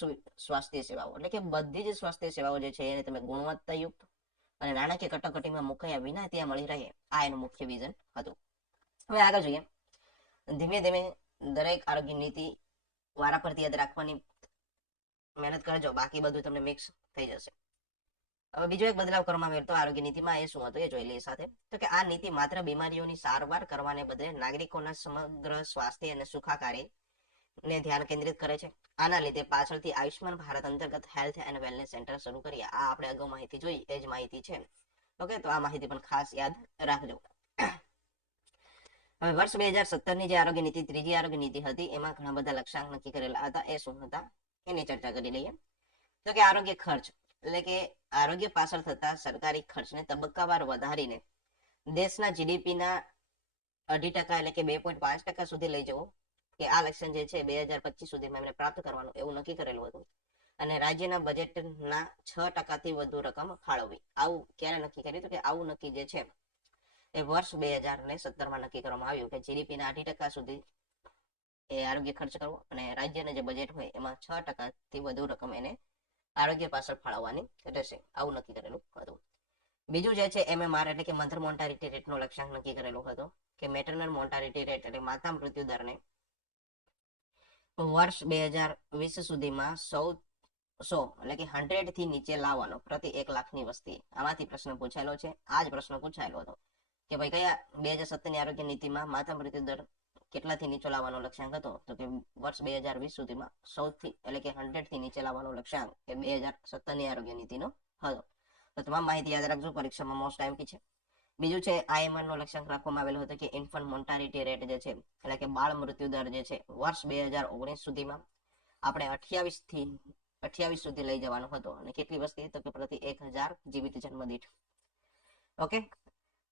સ્વાસ્થ્ય સેવાઓ એટલે કે બધી જ સ્વાસ્થ્ય સેવાઓ જે છે એને તમે ગુણવત્તાયુક્ત અને નાણાકીય કટોકટીમાં મુકાયા વિના ત્યાં મળી રહે, આ એનું મુખ્ય વિઝન હતું. હવે આગળ જોઈએ, ધીમે ધીમે દરેક આરોગ્ય નીતિ વારા પરથી યાદ રાખવાની મહેનત કરજો, બાકી બધું તમને મિક્સ થઈ જશે. હવે બીજો એક બદલાવ કરવામાં આવ્યો તો આરોગ્ય નીતિમાં, એ શું હતો એ જોઈ લઈએ સાથે. તો કે આ નીતિ માત્ર બીમારીઓની સારવાર કરવાને બદલે નાગરિકોના સમગ્ર સ્વાસ્થ્ય અને સુખાકારી ને ધ્યાન કેન્દ્રિત કરે છે. આના લીધે પાછળથી આયુષ્માન ભારત અંતર્ગત હેલ્થ એન્ડ વેલનેસ સેન્ટર શરૂ કરી. આ આપણે અગાઉ માહિતી જોઈ, એ જ માહિતી છે. ઓકે, તો આ માહિતી પણ ખાસ યાદ રાખજો. હવે વર્ષ 2017ની જે આરોગ્ય નીતિ, ત્રીજી આરોગ્ય નીતિ હતી, એમાં ઘણા બધા લક્ષ્યાંક નક્કી કરેલા હતા. એ શું હતા એની ચર્ચા કરી લઈએ. તો કે આરોગ્ય ખર્ચ એટલે કે આરોગ્ય પાછળ થતા સરકારી ખર્ચને તબક્કાવાર વધારીને દેશના જીડીપીના 2.5% એટલે કે 2.5% સુધી લઈ જવું, કે આ લક્ષ્ય જે છે 2025 સુધીમાં એમને પ્રાપ્ત કરવાનું એવું નક્કી કરેલું હતું. અને રાજ્યના બજેટના 6%થી વધુ રકમ ફાળવવી. આવું ક્યારે નક્કી કર્યું? તો કે આવું નક્કી જે છે એ વર્ષ 2017માં નક્કી કરવામાં આવ્યું કે જીડીપીના 2.5% સુધી એ આરોગ્ય ખર્ચ કરવો, અને રાજ્યના જે બજેટ હોય એમાં 6%થી વધુ રકમ એને આરોગ્ય પાછળ ફાળવવાની રહેશે, આવું નક્કી કરેલું હતું. બીજું જે છે MMR એટલે કે મધર મોર્ટાલિટી રેટનો લક્ષ્યાંક નક્કી કરેલો હતો, કે મેટરનલ મોર્ટાલિટી રેટ એટલે માતા મૃત્યુ દરને વર્ષ 2020 સુધીમાં 100 એટલે કે 100 થી નીચે લાવવાનો પ્રતિ 1 લાખની વસ્તી. આમાંથી પ્રશ્ન પૂછાયેલો છે. આ જ પ્રશ્ન પૂછાયેલો હતો કે ભાઈ કયા 2017ની આરોગ્ય નીતિમાં માતા મૃત્યુ દર કેટલાથી નીચે લાવવાનો લક્ષ્યાંક હતો? તો કે વર્ષ 2020 સુધીમાં 100 થી એટલે કે 100 થી નીચે લાવવાનો લક્ષ્યાંક એ 2017ની આરોગ્ય નીતિનો હતો. તો તમામ માહિતી યાદ રાખજો, પરીક્ષામાં મોસ્ટ આઈએમપી છે. બીજું છે IMR નો લક્ષ્યાંક રાખવામાં આવેલો હતો કે ઇન્ફન્ટ મોર્ટાલિટી રેટ જે છે એટલે કે બાળ મૃત્યુ દર જે છે વર્ષ 2019 સુધીમાં આપણે 28 સુધી લઈ જવાનો હતો. અને કેટલી વસ્તી? તો કે પ્રતિ 1000 જીવિત જન્મ દીઠ. ઓકે,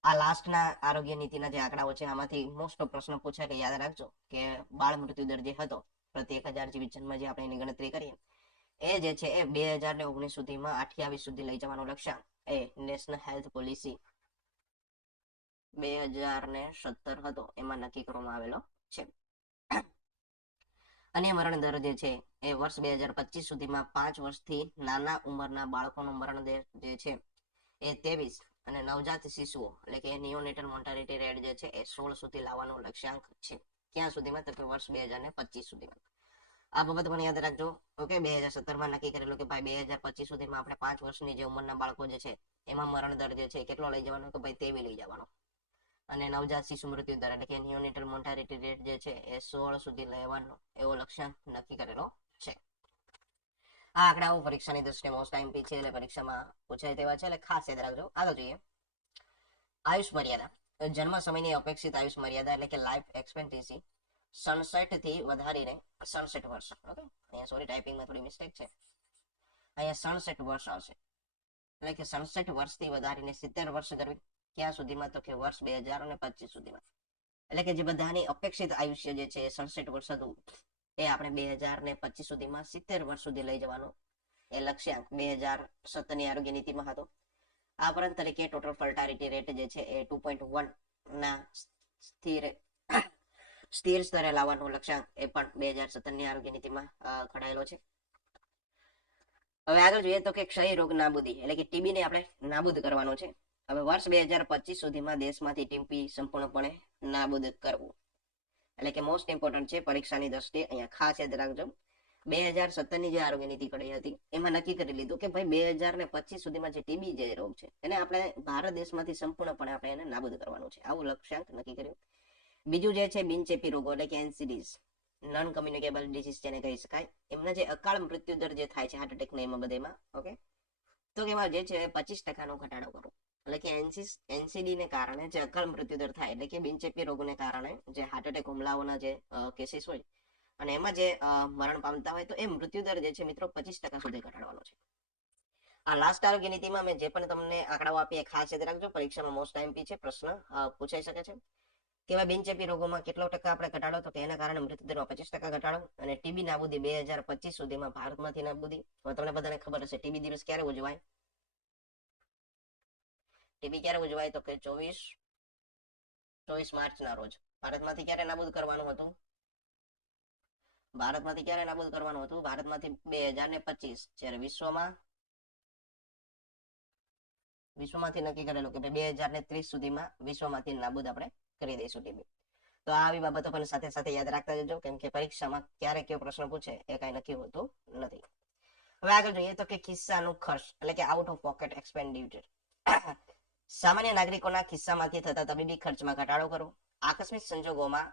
આ લાસ્ટના આરોગ્ય નીતિના જે આંકડાઓ છે આમાંથી મોસ્ટ ઓફ પ્રશ્ન પૂછાય, કે યાદ રાખજો કે બાળ મૃત્યુ દર જે હતો પ્રતિ 1000 જીવિત જન્મ, જે આપણે એની ગણતરી કરીએ, એ જે છે એ 2019 સુધીમાં 28 સુધી લઈ જવાનો લક્ષ્યાંક એ નેશનલ હેલ્થ પોલિસી 2017 હતો એમાં નક્કી કરવામાં આવેલો છે. અને મરણ દર જે છે એ વર્ષ 2025 સુધીમાં 5 વર્ષથી નાના ઉંમરના બાળકોનો મરણ દર જે છે એ 23 અને નવજાત શિશુઓ એટલે કે નિયોનેટલ મોર્ટાલિટી રેટ જે છે એ 16 સુધી લાવવાનો લક્ષ્યાંક છે. ક્યાં સુધીમાં? તો કે વર્ષ 2025 સુધીમાં. આ બાબત પણ યાદ રાખજો. ઓકે, 2017માં નક્કી કરેલું કે ભાઈ 2025 સુધીમાં આપણે 5 વર્ષની જે ઉંમરના બાળકો જે છે એમાં મરણ દર જે છે કેટલો લઈ જવાનો? તો ભાઈ 23 લઈ જવાનો. અને નવજાત શિશુ મૃત્યુ દર એટલે કે નિયોનેટલ મોર્ટાલિટી રેટ જે છે એ 16 સુધી લેવાનો એવો લક્ષ્યાંક નક્કી કરેલો છે. આ આંકડાઓ પરીક્ષાની દ્રષ્ટિએ મોસ્ટ ટાઈમ છે એટલે પરીક્ષામાં પૂછાય તેવા છે એટલે ખાસ યાદ રાખજો. આગળ જોઈએ, આયુષ મર્યાદા. જન્મ સમયની અપેક્ષિત આયુષ મર્યાદા એટલે કે લાઈફ એક્સપેક્ટન્સી 67 થી વધારીને 67 વર્ષ. ઓકે, અહીંયા સોરી ટાઈપિંગમાં થોડી મિસ્ટેક છે, અહીંયા 67 વર્ષ આવશે. એટલે કે 67 વર્ષથી વધારીને 70 વર્ષ કરવી. ક્યાં સુધીમાં? તો કે વર્ષ 2025 સુધીમાં. એટલે કે જે બધાની અપેક્ષિત આયુષ્ય જે છે 67 વર્ષ હતું એ આપણે 2025 સુધીમાં 70 વર્ષ સુધી લઈ જવાનો એ લક્ષ્યાંક 2017ની આરોગ્ય નીતિમાં હતો. આ ઉપરાંત તરીકે ટોટલ ફર્ટાલિટી રેટ જે છે એ 2.1 ના સ્થિર સ્તરે લાવવાનો લક્ષ્યાંક એ પણ 2017ની આરોગ્ય નીતિમાં ઘડાયેલો છે. હવે આગળ જોઈએ તો કે ક્ષય રોગ નાબૂદી એટલે કે ટીબી ને આપણે નાબૂદ કરવાનો છે. હવે વર્ષ 2025 સુધીમાં દેશમાંથી ટીબી સંપૂર્ણપણે નાબૂદ કરવું. એટલે કે મોસ્ટ ઇમ્પોર્ટન્ટ છે પરીક્ષાની દ્રષ્ટિએ, અહીંયા ખાસ યાદ રાખજો. 2017ની જે આરોગ્ય નીતિ ઘડી હતી એમાં નક્કી કરી લીધું કે ભાઈ 2025 સુધીમાં જે ટીબી જે રોગ છે એને આપણે ભારત દેશમાંથી સંપૂર્ણપણે આપણે એને નાબૂદ કરવાનું છે, આવું લક્ષ્યાંક નક્કી કર્યું. બીજું જે છે બિનચેપી રોગો એટલે કે એનસીડીઝ, નોન કમ્યુનિકેબલ ડિસીઝ જેને કહી શકાય, એમના જે અકાળ મૃત્યુ દર જે થાય છે હાર્ટ એટેક ને એમાં બધેમાં, ઓકે, તો એમાં જે છે 25% ઘટાડો કરવો. એટલે કે એનસીડી ને કારણે જે અકાળ મૃત્યુ દર થાય એટલે કે બિનચેપી રોગને કારણે જે હાર્ટ એટેક હુમલાઓના જે કેસીસ હોય અને એમાં જે મરણ પામતા હોય તો એ મૃત્યુ દર જે છે મિત્રો 25% સુધી ઘટાડવાનો છે. આ લાસ્ટ આરોગ્ય નીતિમાં મેં જે પણ તમને આંકડાઓ આપી એ ખાસ યાદ રાખજો, પરીક્ષામાં મોસ્ટ ટાઈમ છે, પ્રશ્ન પૂછાઈ શકે છે કે બિનચેપી રોગોમાં કેટલો ટકા આપણે ઘટાડો, તો કે એના કારણે મૃત્યુદરમાં 25% ઘટાડો. અને ટીબી નાબૂદી 2025 સુધીમાં ભારતમાંથી નાબૂદી. હવે તમને બધાને ખબર હશે ટીબી દિવસ ક્યારે ઉજવાય? ટીબી ક્યારે ઉજવાય? તો કે 24 માર્ચના રોજ. ભારતમાંથી ક્યારે નાબૂદ કરવાનું હતું? ભારતમાંથી ક્યારે નાબૂદ કરવાનું હતું? ભારતમાંથી 2025, જ્યારે વિશ્વમાંથી નક્કી કરેલું કે 2030 સુધીમાં વિશ્વમાંથી નાબૂદ આપણે કરી દઈશું ટીબી. તો આવી બાબતો પણ સાથે સાથે યાદ રાખતા જજો, કેમ કે પરીક્ષામાં ક્યારે કયો પ્રશ્ન પૂછે એ કઈ નક્કી હોતું નથી. હવે આગળ જોઈએ તો કે ખિસ્સાનું ખર્ચ એટલે કે આઉટ ઓફ પોકેટ એક્સપેન્ડિચર. સામાન્ય નાગરિકોના ખિસ્સામાંથી થતા તબીબી ખર્ચમાં ઘટાડો કરવો. આકસ્મિક સંજોગોમાં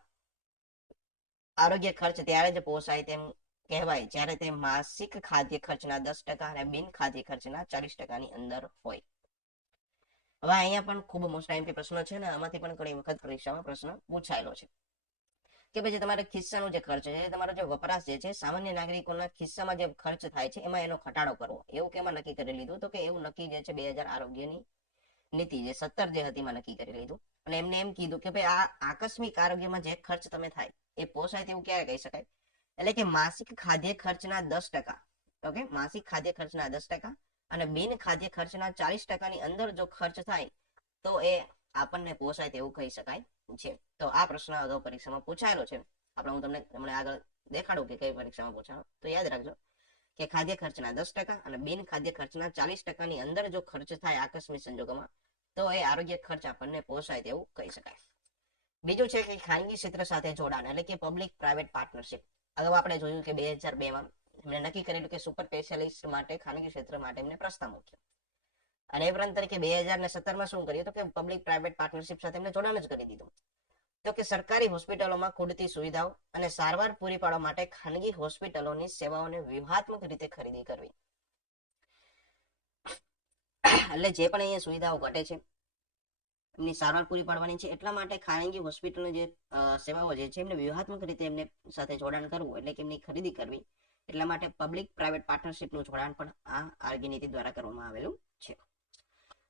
આરોગ્ય ખર્ચ ત્યારે જ પોસાય તેમ કહેવાય જ્યારે તે માસિક ખાદ્ય ખર્ચના 10% અને બિન ખાદ્ય ખર્ચના 40%ની અંદર હોય. હવે અહીંયા પણ ખૂબ મોસ્ટ ટાઈમથી પ્રશ્ન છે ને આમાંથી પણ ઘણી વખત પરીક્ષામાં પ્રશ્ન પૂછાયેલો છે કે પછી તમારા ખિસ્સાનો જે ખર્ચ છે, તમારો જે વપરાશ જે છે, સામાન્ય નાગરિકોના ખિસ્સામાં જે ખર્ચ થાય છે એમાં એનો ઘટાડો કરવો. એવું કેમાં નક્કી કરી લીધું? તો કે એવું નક્કી જે છે 2000 આરોગ્યની નીતિ જે 17 જે હતી એમાં નક્કી કરી લીધું. અને એમને એમ કીધું કે ભાઈ આ આકસ્મિક આરોગ્યમાં જે ખર્ચ તમે થાય એ પોસાય તેવું ક્યારે કહી શકાય? એટલે કે માસિક ખાદ્ય ખર્ચના 10%, ઓકે, માસિક ખાદ્ય ખર્ચના 10% અને બિન ખાદ્ય ખર્ચના 40%ની અંદર જો ખર્ચ થાય તો એ આપણને પોસાય તેવું કહી શકાય છે. તો આ પ્રશ્ન અગાઉ પરીક્ષામાં પૂછાયેલો છે. આપણે હું તમને હમણાં આગળ દેખાડું કે કઈ પરીક્ષામાં પૂછાયો. તો યાદ રાખજો કે ખાદ્ય ખર્ચના 10% અને બિન ખાદ્ય ખર્ચના 40%ની અંદર જો ખર્ચ થાય આકસ્મિક સંજોગોમાં તો એ આરોગ્ય ખર્ચ આપણને પોસાય તેવું કહી શકાય. બીજું છે કે ખાનગી ક્ષેત્ર સાથે જોડાણ એટલે કે પબ્લિક પ્રાઇવેટ પાર્ટનરશિપ. અગાઉ આપણે જોયું કે 2002માં એમણે નક્કી કરેલું કે સુપર સ્પેશિયાલિસ્ટ માટે ખાનગી ક્ષેત્ર માટે એમને પ્રસ્તાવ મૂક્યો. અને એ ઉપરાંત તરીકે 2017માં શું કર્યું? તો કે પબ્લિક પ્રાઇવેટ પાર્ટનરશિપ સાથે એમને જોડાણ જ કરી દીધું. તો કે સરકારી હોસ્પિટલોમાં ખૂટતી સુવિધાઓ અને સારવાર પૂરી પાડવા માટે ખાનગી હોસ્પિટલોની સેવાઓને વ્યૂહાત્મક રીતે ખરીદી કરવી. એટલે જે પણ અહીંયા સુવિધાઓ ઘટે છે એમની સારવાર પૂરી પાડવાની છે, એટલા માટે ખાનગી હોસ્પિટલની જે સેવાઓ જે છે એમને વ્યૂહાત્મક રીતે એમને સાથે જોડાણ કરવું એટલે કે એમની ખરીદી કરવી. એટલા માટે પબ્લિક પ્રાઇવેટ પાર્ટનરશિપનું જોડાણ પણ આ આરોગ્ય નીતિ દ્વારા કરવામાં આવેલું છે.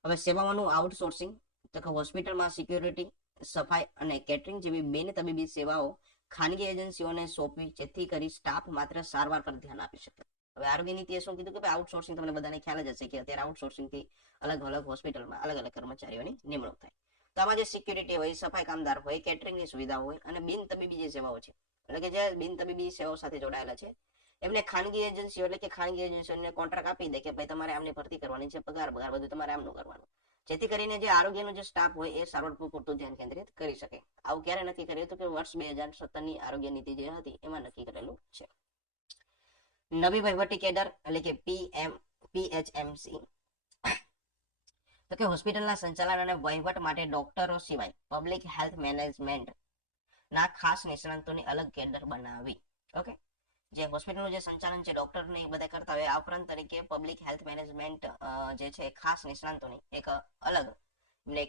હવે સેવાઓનું આઉટસોર્સિંગ, તો કે હોસ્પિટલમાં સિક્યોરિટી, સફાઈ અને કેટરિંગ જેવી બિન તબીબી સેવાઓ ખાનગી એજન્સીઓને સોંપવી, જેથી કરી સ્ટાફ માત્ર સારવાર પર ધ્યાન આપી શકે. હવે આરોગ્ય નીતિએ શું કીધું કે આઉટસોર્સિંગ, તમને બધાને ખ્યાલ જ હશે કે અત્યારે આઉટસોર્સિંગથી અલગ અલગ હોસ્પિટલમાં અલગ અલગ કર્મચારીઓની નિમણૂક થાય. તો આમાં જે સિક્યુરિટી હોય, સફાઈ કામદાર હોય, કેટરિંગની સુવિધા હોય અને બિન તબીબી જે સેવાઓ છે એટલે કે જે બિન તબીબી સેવાઓ સાથે જોડાયેલા છે એમને ખાનગી એજન્સીઓ એટલે કે ખાનગી એજન્સીઓને કોન્ટ્રાક્ટ આપી દે કે ભાઈ તમારે આમની ભરતી કરવાની છે, પગાર બધું તમારે આમનું કરવાનું, જેથી કરીને જે આરોગ્યનો જે સ્ટાફ હોય એ સારવાર પર પૂરતું ધ્યાન કેન્દ્રિત કરી શકે. આવું ક્યારે નક્કી કર્યું હતું કે વર્ષ 2017ની આરોગ્ય નીતિ જે હતી એમાં નક્કી કરેલું છે. નવી વહીવટી કેડર એટલે કે PHMC, તો કે હોસ્પિટલના સંચાલન અને વહીવટ માટે ડોક્ટરો સિવાય પબ્લિક હેલ્થ મેનેજમેન્ટ ના ખાસ નિષ્ણાંતોની અલગ કેડર બનાવી. ઓકે, જે હોસ્પિટલનું જે સંચાલન છે ડોક્ટરને બધા કરતા હોય, આ ઉપરાંત તરીકે પબ્લિક હેલ્થ મેનેજમેન્ટ જે છે ખાસ નિષ્ણાંતોની એક અલગ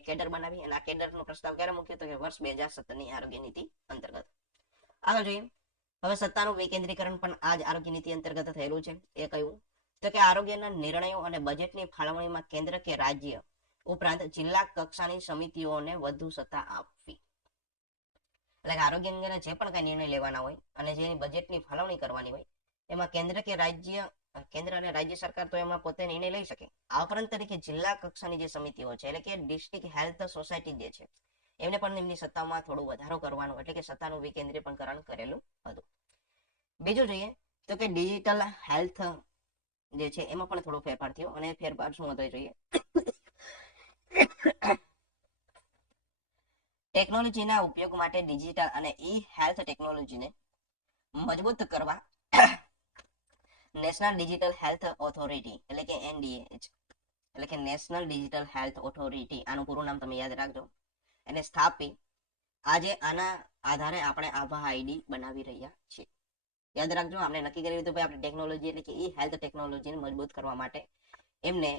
કેડર બનાવી, અને આ કેડરનો પ્રસ્તાવ ક્યારે મૂક્યો તો કે વર્ષ 2017ની આરોગ્ય નીતિ અંતર્ગત. આગળ જોઈએ, હવે સત્તાનું વિકેન્દ્રીકરણ પણ આ જ આરોગ્ય નીતિ અંતર્ગત થયેલું છે. એ કયું તો કે આરોગ્યના નિર્ણયો અને બજેટની ફાળવણીમાં કેન્દ્ર કે રાજ્ય ઉપરાંત જિલ્લા કક્ષાની સમિતિઓને વધુ સત્તા આપવી. એટલે કે આરોગ્ય અંગેના જે પણ કઈ નિર્ણય લેવાના હોય અને જેની બજેટની ફાળવણી કરવાની હોય એમાં કેન્દ્ર અને રાજ્ય સરકાર તો એમાં પોતે નિર્ણય લઈ શકે. આ ઉપરાંત તરીકે જિલ્લા કક્ષાની જે સમિતિઓ છે એટલે કે ડિસ્ટ્રિક્ટ હેલ્થ સોસાયટી જે છે એમને પણ એમની સત્તામાં થોડો વધારો કરવાનો, એટલે કે સત્તાનું વિકેન્દ્રીકરણ કરેલું હતું. બીજું જોઈએ તો કે ડિજિટલ હેલ્થ જે છે એમાં પણ થોડો ફેરફાર થયો, અને ફેરફાર શું હતો જોઈએ. ટેકનોલોજીના ઉપયોગ માટે ડિજિટલ અને ઈ હેલ્થ ટેકનોલોજીને મજબૂત કરવા નેશનલ ડિજિટલ હેલ્થ ઓથોરિટી એટલે કે NDH એટલે કે નેશનલ ડિજિટલ હેલ્થ ઓથોરિટી, આનું પૂરું નામ તમે યાદ રાખજો, એને સ્થાપી આજે આના આધારે આપણે આભા આઈડી બનાવી રહ્યા છીએ. યાદ રાખજો, આપણે નક્કી કરી લીધું ભાઈ આપણે ટેકનોલોજી એટલે કે ઈ હેલ્થ ટેકનોલોજીને મજબૂત કરવા માટે એમને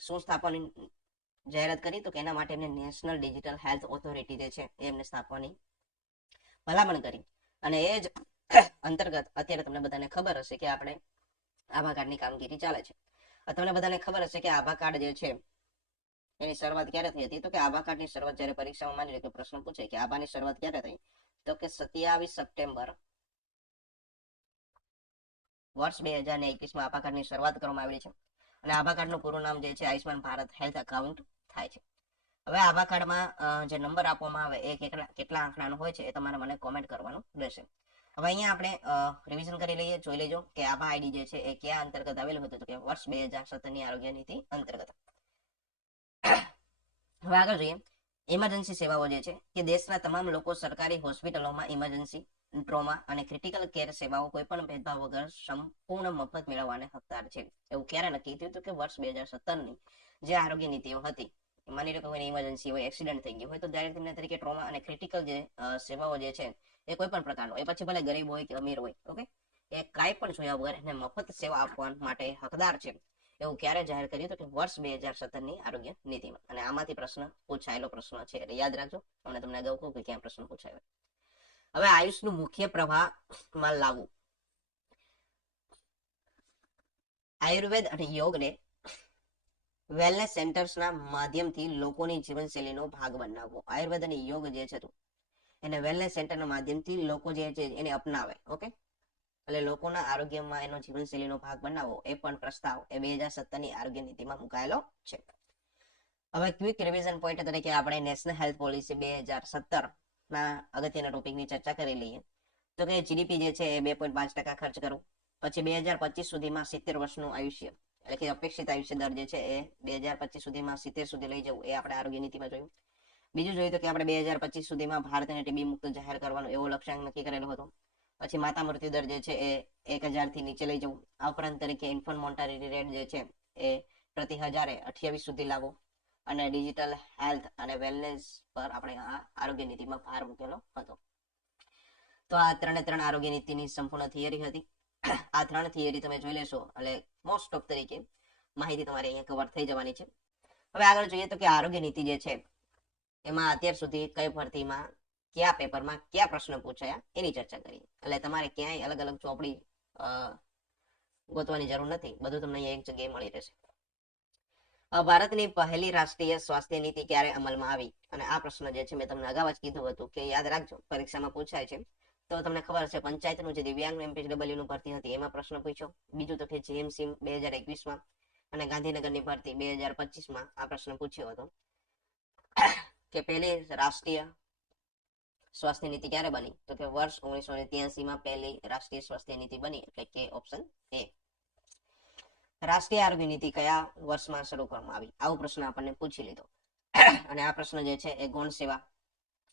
શું સ્થાપવાની જાહેરાત કરી તો કે એના માટે એમને નેશનલ ડિજિટલ હેલ્થ ઓથોરિટી જે છે એમને સ્થાપવાની ભલામણ કરી. અને એ જ અંતર્ગત અત્યારે તમને બધાને ખબર હશે કે આપણે આભા કાર્ડની કામગીરી ચાલે છે. તમને બધાને ખબર હશે કે આભા કાર્ડ જે છે એની શરૂઆત ક્યારે થઈ હતી તો કે આભા કાર્ડની શરૂઆત જ્યારે પરીક્ષામાં માની લો કે પ્રશ્ન પૂછે કે આભાની શરૂઆત ક્યારે થઈ તો કે 27 સપ્ટેમ્બર વર્ષ 2021માં આભા કાર્ડની શરૂઆત કરવામાં આવી છે. અને આભા કાર્ડનું પૂરું નામ જે છે આયુષ્માન ભારત હેલ્થ એકાઉન્ટ થાય છે. હવે આભા કાર્ડમાં જે નંબર આપવામાં આવે એ કેટલા આંકડાનો હોય છે એ તમારે મને કોમેન્ટ કરવાનું રહેશે. હવે અહીંયા આપણે રિવિઝન કરી લઈએ, જોઈ લેજો કે આભા આઈડી જે છે એ ક્યાં અંતર્ગત આવેલું હતું તો કે વર્ષ 2017ની આરોગ્ય નીતિ અંતર્ગત. હવે આગળ જોઈએ, ઇમરજન્સી સેવાઓ જે છે કે દેશના તમામ લોકો સરકારી હોસ્પિટલોમાં ઇમરજન્સી, ટ્રોમા અને ક્રિટિકલ કેર સેવાઓ કોઈ પણ ભેદભાવ વગર સંપૂર્ણ મફત મેળવવાને હકદાર છે. એવું ક્યારે નક્કી થયું હતું કે વર્ષ 2017ની જે આરોગ્ય નીતિઓ હતી, માની લો કે કોઈની ઇમરજન્સી હોય, એક્સિડન્ટ થઈ ગયું હોય તો ત્યારે તેમને તરીકે ટ્રોમા અને ક્રિટિકલ જે સેવાઓ જે છે એ કોઈ પણ પ્રકારનો, એ પછી ભલે ગરીબ હોય કે અમીર હોય, ઓકે, એ કાંઈ પણ જોયા વગર એને મફત સેવા આપવા માટે હકદાર છે. એવું ક્યારે જાહેર કર્યું તો કે વર્ષ 2017ની આરોગ્ય નીતિમાં. અને આમાંથી પ્રશ્ન પૂછાયેલો પ્રશ્ન છે એટલે યાદ રાખજો. તમને અગાઉ કહું કે ક્યાં પ્રશ્ન પૂછાયો. હવે આયુષનું મુખ્ય પ્રવાહમાં લાવવું, આયુર્વેદ અને યોગને વેલનેસ સેન્ટર્સના માધ્યમથી લોકોની જીવનશૈલીનો ભાગ બનાવવો. આયુર્વેદ અને યોગ જે છે એને વેલનેસ સેન્ટરના માધ્યમથી લોકો જે છે એને અપનાવે. ઓકે, એટલે લોકોના આરોગ્યમાં એનો જીવનશૈલીનો ભાગ બનાવવો એ પણ પ્રસ્તાવ એ 2017ની આરોગ્ય નીતિમાં મુકાયેલો છે. હવે ક્વિક રિવિઝન પોઈન્ટ તરીકે આપણે નેશનલ હેલ્થ પોલિસી 2017ના અગત્યના ટોપિકની ચર્ચા કરી લઈએ. તો કે જીડીપી જે છે એ 2.5% ખર્ચ કરવું, પછી 2025 સુધીમાં 70 વર્ષનું આયુષ્ય એટલે કે અપેક્ષિત આયુષ્ય દર જે છે એ 2025 સુધીમાં 70 સુધી લઈ જવું, એ આપણે આરોગ્ય નીતિમાં જોયું. બીજું જોયું તો કે આપણે 2025 સુધીમાં ભારતને ટીબી મુક્ત જાહેર કરવાનો એવો લક્ષ્યાંક નક્કી કરેલો હતો. પછી માતા મૃત્યુ દર જે છે એ 1000 થી નીચે લઈ જવું. આ ઉપરાંત તરીકે ઇન્ફન્ટ મોર્ટાલિટી રેટ જે છે એ પ્રતિ 1000 28 સુધી લાવવો, અને ડિજિટલ હેલ્થ અને વેલનેસ પર આપણે આ આરોગ્ય નીતિમાં ભાર મૂકેલો હતો. તો આ ત્રણ આરોગ્ય નીતિની સંપૂર્ણ થિયરી હતી. આ 3 થિયરી તમે જોઈ લેશો એટલે મોસ્ટ ઓફ તરીકે માહિતી તમારી અહીંયા કવર થઈ જવાની છે. હવે આગળ જોઈએ તો કે આરોગ્ય નીતિ જે છે એમાં અત્યાર સુધી કઈ ભરતીમાં કયા પેપરમાં કયા પ્રશ્ન પૂછાયા એની ચર્ચા કરી. એટલે તમારે ક્યાંય અલગ અલગ ચોપડી ગોતવાની જરૂર નથી, બધું તમને અહીંયા એક જગ્યાએ મળી રહેશે. ભારતની પહેલી રાષ્ટ્રીય સ્વાસ્થ્ય નીતિ ક્યારે અમલમાં આવી? અને આ પ્રશ્ન જે છે મેં તમને અગાઉ જ કીધું હતું કે યાદ રાખજો, પરીક્ષામાં પૂછાય છે. તો તમને ખબર હશે પંચાયતનું જે દિવ્યાંગ MPW નું ભરતી હતી એમાં પ્રશ્ન પૂછ્યો. બીજું તો કે GMC 2021માં અને ગાંધીનગરની ભરતી 2025માં આ પ્રશ્ન પૂછ્યો હતો કે પહેલી રાષ્ટ્રીય સ્વાસ્થ્ય નીતિ ક્યારે બની? તો કે વર્ષ 1983 પહેલી રાષ્ટ્રીય સ્વાસ્થ્ય નીતિ બની, એટલે કે ઓપ્શન એ. રાષ્ટ્રીય આરોગ્ય નીતિ કયા વર્ષમાં શરૂ કરવામાં આવી? આવો પ્રશ્ન આપણને પૂછી લીધો. અને આ પ્રશ્ન જે છે એ ગૌણ સેવા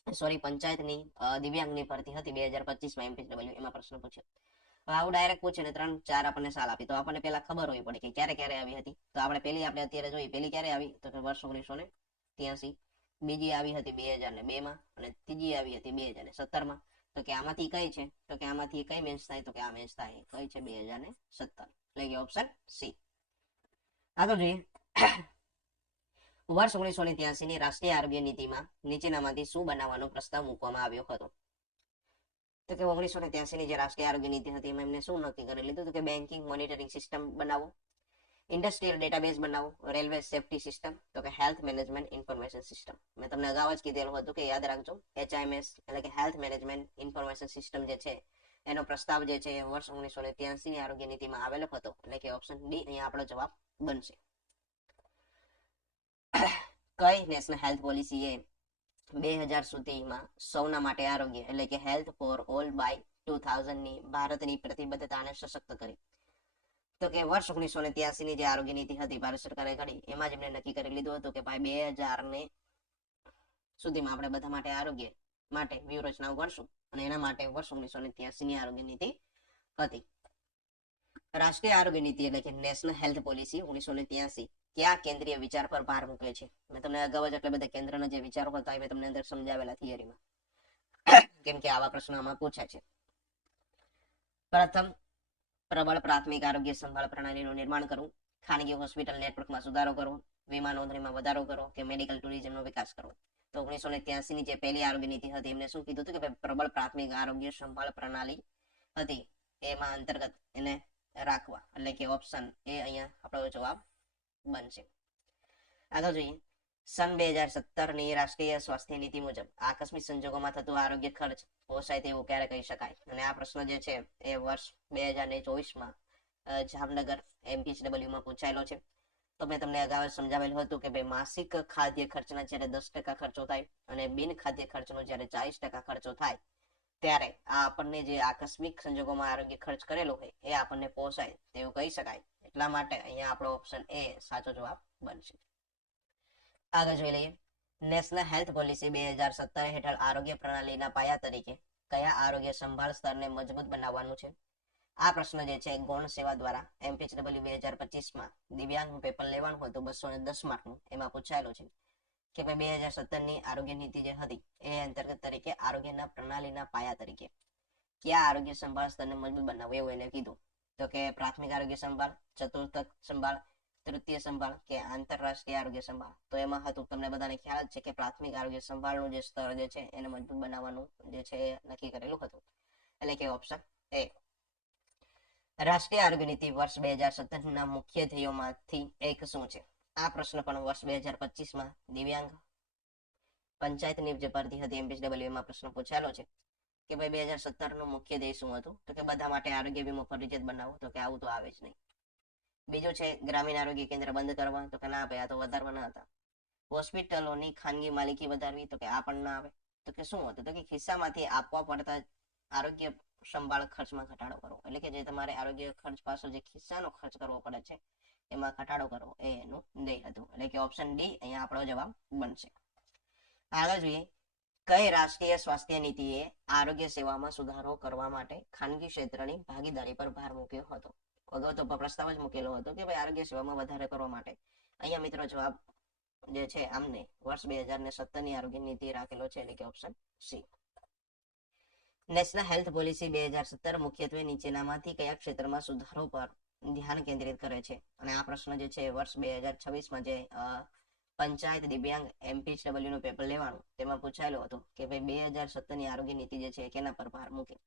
પંચાયતની દિવ્યાંગની ભરતી હતી 2025માં MPW, એમાં પ્રશ્ન પૂછ્યો. આવું ડાયરેક્ટ પૂછે ને 3-4 આપણને સાલ આપી, તો આપણને પેલા ખબર હોવી પડે કે ક્યારે આવી હતી. તો આપણે અત્યારે જોઈએ, પેલી ક્યારે આવી? તો કે વર્ષ 1983. બીજી આવી હતી 2002માં, અને ત્રીજી આવી હતી 2017માં. તો કે આમાંથી કઈ છે? તો કે આમાંથી કઈ મેચ થાય? તો કે આ મેચ થાય. કઈ છે? 2017, એટલે કે ઓપ્શન સી. આગળ જોઈએ. વર્ષ 1983ની રાષ્ટ્રીય આરોગ્ય નીતિમાં નીચેનામાંથી શું બનાવવાનો પ્રસ્તાવ મૂકવામાં આવ્યો હતો? તો કે 1983ની જે રાષ્ટ્રીય આરોગ્ય નીતિ હતી એમાં એમને શું નક્કી કરી લીધું? તો કે બેન્કિંગ મોનિટરિંગ સિસ્ટમ બનાવો, ઇન્ડસ્ટ્રીયલ ડેટાબેઝ બનાવો, રેલવે સેફ્ટી સિસ્ટમ, તો કે હેલ્થ મેનેજમેન્ટ ઇન્ફોર્મેશન સિસ્ટમ. મેં તમને અગાઉ જ કીધેલું હતું કે યાદ રાખજો, HIMS એટલે કે હેલ્થ મેનેજમેન્ટ ઇન્ફોર્મેશન સિસ્ટમ જે છે એનો પ્રસ્તાવ જે છે એ વર્ષ 1983ની આરોગ્ય નીતિમાં આવેલો હતો, એટલે કે ઓપ્શન ડી અહીંયા આપણો જવાબ બનશે. કઈ નેશનલ હેલ્થ પોલિસીએ 2000 સુધીમાં સૌના માટે આરોગ્ય એટલે કે હેલ્થ ફોર ઓલ બાય 2000ની ભારતની પ્રતિબદ્ધતાને સશક્ત કરી? તો કે વર્ષ 1983ની જે આરોગ્ય નીતિ હતી ભારત સરકારે ઘડી, એમાં જ એમણે નક્કી કરી લીધું હતું કે ભાઈ 2000 સુધીમાં આપણે બધા માટે આરોગ્ય માટે વ્યૂહરચનાઓ ઘડશું, અને એના માટે વર્ષ 1983ની આરોગ્ય નીતિ હતી. રાષ્ટ્રીય આરોગ્ય નીતિ એટલે કે નેશનલ હેલ્થ પોલિસી 1983 કયા કેન્દ્રીય વિચાર પર ભાર મૂકે છે? મેં તમને અગાઉ જ એટલે બધા કેન્દ્રના જે વિચારો હતા એ તમને અંદર સમજાવેલા થિયરીમાં, કેમ કે આવા પ્રશ્નો આમાં પૂછાય છે. પ્રથમ, પ્રબળ પ્રાથમિક આરોગ્ય સંભાળ પ્રણાલીનું નિર્માણ કરવું, ખાનગી હોસ્પિટલ નેટવર્કમાં સુધારો કરવો, વીમા નોંધણીમાં વધારો કરવો, કે મેડિકલ ટુરિઝમનો વિકાસ કરવો. તો 1983ની જે પહેલી આરોગ્ય નીતિ હતી એમને શું કીધું હતું કે પ્રબળ પ્રાથમિક આરોગ્ય સંભાળ પ્રણાલી હતી, એમાં અંતર્ગત એને રાખવા, એટલે કે ઓપ્શન એ અહીંયા આપણો જવાબ બનશે. આગળ જોઈએ. સન 2017ની રાષ્ટ્રીય સ્વાસ્થ્ય નીતિ મુજબ આકસ્મિક સંજોગોમાં થતું આરોગ્ય ખર્ચ પોસાય તેવું ક્યારે કહી શકાય? અને આ પ્રશ્ન જે છે એ વર્ષ 2024માં જામનગર MPHWમાં પૂછાયેલો છે. તો મેં તમને અગાઉ સમજાવેલું હતું કે ભાઈ માસિક ખાદ્ય ખર્ચના જ્યારે 10% ખર્ચો થાય અને બિન ખાદ્ય ખર્ચનો જ્યારે 40% ખર્ચો થાય, ત્યારે આ આપણને જે આકસ્મિક સંજોગોમાં આરોગ્ય ખર્ચ કરેલો હોય એ આપણને પોસાય તેવું કહી શકાય. એટલા માટે અહીંયા આપણો ઓપ્શન એ સાચો જવાબ બનશે. આગળ જોઈ લઈએ. નેશનલ હેલ્થ પોલિસી 2017 હેઠળ આરોગ્ય પ્રણાલીના પાયા તરીકે કયા આરોગ્ય સંભાળ સ્તરને મજબૂત બનાવવાનું છે? આ પ્રશ્ન જે છે ગૌણ સેવા દ્વારા MPHW 2025માં દિવ્યાંગ પેપર લેવાનું હોય તો 210 માર્કનું એમાં પૂછાયેલું છે કે ભાઈ 2017ની આરોગ્ય નીતિ જે હતી એ અંતર્ગત તરીકે આરોગ્યના પ્રણાલીના પાયા તરીકે કયા આરોગ્ય સંભાળ સ્તરને મજબૂત બનાવવું એવું એને કીધું? તો કે પ્રાથમિક આરોગ્ય સંભાળ, ચતુર્થક સંભાળ, તૃતીય સંભાળ, કે આંતરરાષ્ટ્રીય આરોગ્ય સંભાળ. તો એમાં હતું, તમને બધાને ખ્યાલ છે કે પ્રાથમિક આરોગ્ય સંભાળનું જે સ્તર જે છે એને મજબૂત બનાવવાનું જે છે એ નક્કી કરેલું હતું, એટલે કે ઓપ્શન એ. રાષ્ટ્રીય આરોગ્ય નીતિ વર્ષ 2017ના મુખ્ય ધ્યેયોમાંથી એક શું છે? આ પ્રશ્ન પણ વર્ષ 2025માં દિવ્યાંગ પંચાયતની જે ભરતી હતી MPHW એમાં પ્રશ્ન પૂછાયેલો છે કે ભાઈ 2017નું મુખ્ય ધ્યેય શું હતું? તો કે બધા માટે આરોગ્ય વીમો ફરજિયાત બનાવો. તો કે આવું તો આવે જ નહીં. બીજું છે ગ્રામીણ આરોગ્ય કેન્દ્ર બંધ કરવા. તો કે ના ભાઈ, આ તો વધારવાના હતા. હોસ્પિટલોની ખાનગી માલિકી વધારવી. તો કે આ પણ ના આવે. તો કે શું હતું? તો કે ખિસ્સામાંથી આપવા પડતા આરોગ્ય સંભાળ ખર્ચમાં ઘટાડો કરવો, એટલે કે જે તમારે આરોગ્ય ખર્ચ પાછળ જે ખિસ્સાનો ખર્ચ કરવો પડે છે એમાં ઘટાડો કરવો, એ એનું ધ્યેય હતું, એટલે કે ઓપ્શન ડી અહીંયા આપણો જવાબ બનશે. આગળ જોઈએ. કઈ રાષ્ટ્રીય સ્વાસ્થ્ય નીતિએ આરોગ્ય સેવામાં સુધારો કરવા માટે ખાનગી ક્ષેત્રની ભાગીદારી પર ભાર મૂક્યો હતો? અગાઉ તો પ્રસ્તાવ જ મૂકેલો હતો કે ભાઈ આરોગ્ય સેવામાં વધારે કરવા માટે. અહીંયા મિત્રો જવાબ જે છે આમને વર્ષ 2017ની આરોગ્ય નીતિ રાખેલો છે, એટલે કે option C. National health policy 2017 મુખ્યત્વે નીચેનામાંથી કયા ક્ષેત્રમાં સુધારો પર ધ્યાન કેન્દ્રિત કરે છે? અને આ પ્રશ્ન જે છે વર્ષ 2026માં જે પંચાયત દિવ્યાંગ MPHW નું પેપર લેવાનું તેમાં પૂછાયેલું હતું કે ભાઈ 2017ની આરોગ્ય નીતિ જે છે કેના પર ભાર મૂકે?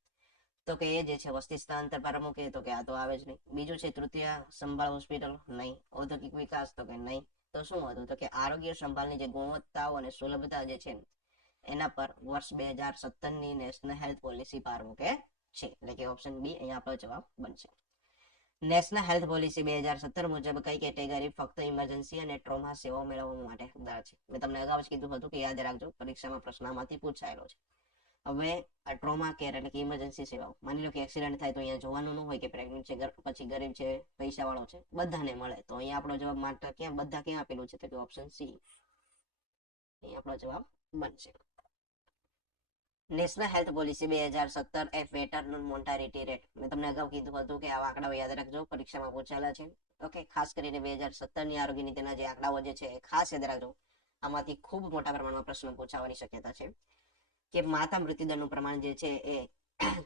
તો કે એ જે છે વસ્તી સ્થળાંતર પર મૂકે. તો કે આ તો આવે જ નહીં. બીજું છે તૃતીય સંભાળ હોસ્પિટલ, નહીં. ઔદ્યોગિક વિકાસ, તો કે નહીં. તો શું હતું? તો કે આરોગ્ય સંભાળની જે ગુણવત્તાઓ અને સુલભતા જે છે એના પર વર્ષ 2017ની નેશનલ હેલ્થ પોલિસી ભાર મૂકે છે, એટલે કે ઓપ્શન બી અહીંયા આપણો જવાબ બનશે. નેશનલ હેલ્થ પોલિસી 2017 મુજબ કઈ કેટેગરી ફક્ત ઇમરજન્સી અને ટ્રોમા સેવાઓ મેળવવા માટે હકદાર છે? મેં તમને અગાઉ જ કીધું હતું કે યાદ રાખજો, પરીક્ષામાં પ્રશ્નમાંથી પૂછાયેલો છે. હવે ટ્રોમા કેર એટલે કે ઇમરજન્સી સેવાઓ, માની લો કે એક્સિડન્ટ થાય તો અહીંયા જોવાનું ન હોય કે પ્રેગ્નન્ટ છે પછી ગરીબ છે પૈસા વાળો છે, બધાને મળે. તો અહીંયા આપણો જવાબ માટે ક્યાં બધા ક્યાં આપેલું છે તો કે ઓપ્શન સી અહીં આપણો જવાબ બનશે. નેશનલ હેલ્થ પોલિસી 2017 એ વેટરનલ મોર્ટાલિટી રેટ, મેં તમને અગાઉ કીધું હતું કે આવા આંકડાઓ યાદ રાખજો, પરીક્ષામાં પૂછાયેલા છે. ઓકે, ખાસ કરીને 2017 ની આરોગ્ય નીતિના જે આંકડાઓ જે છે એ ખાસ યાદ રાખજો. આમાંથી ખૂબ મોટા પ્રમાણમાં પ્રશ્ન પૂછાવાની શક્યતા છે કે માતા મૃત્યુદરનું પ્રમાણ જે છે એ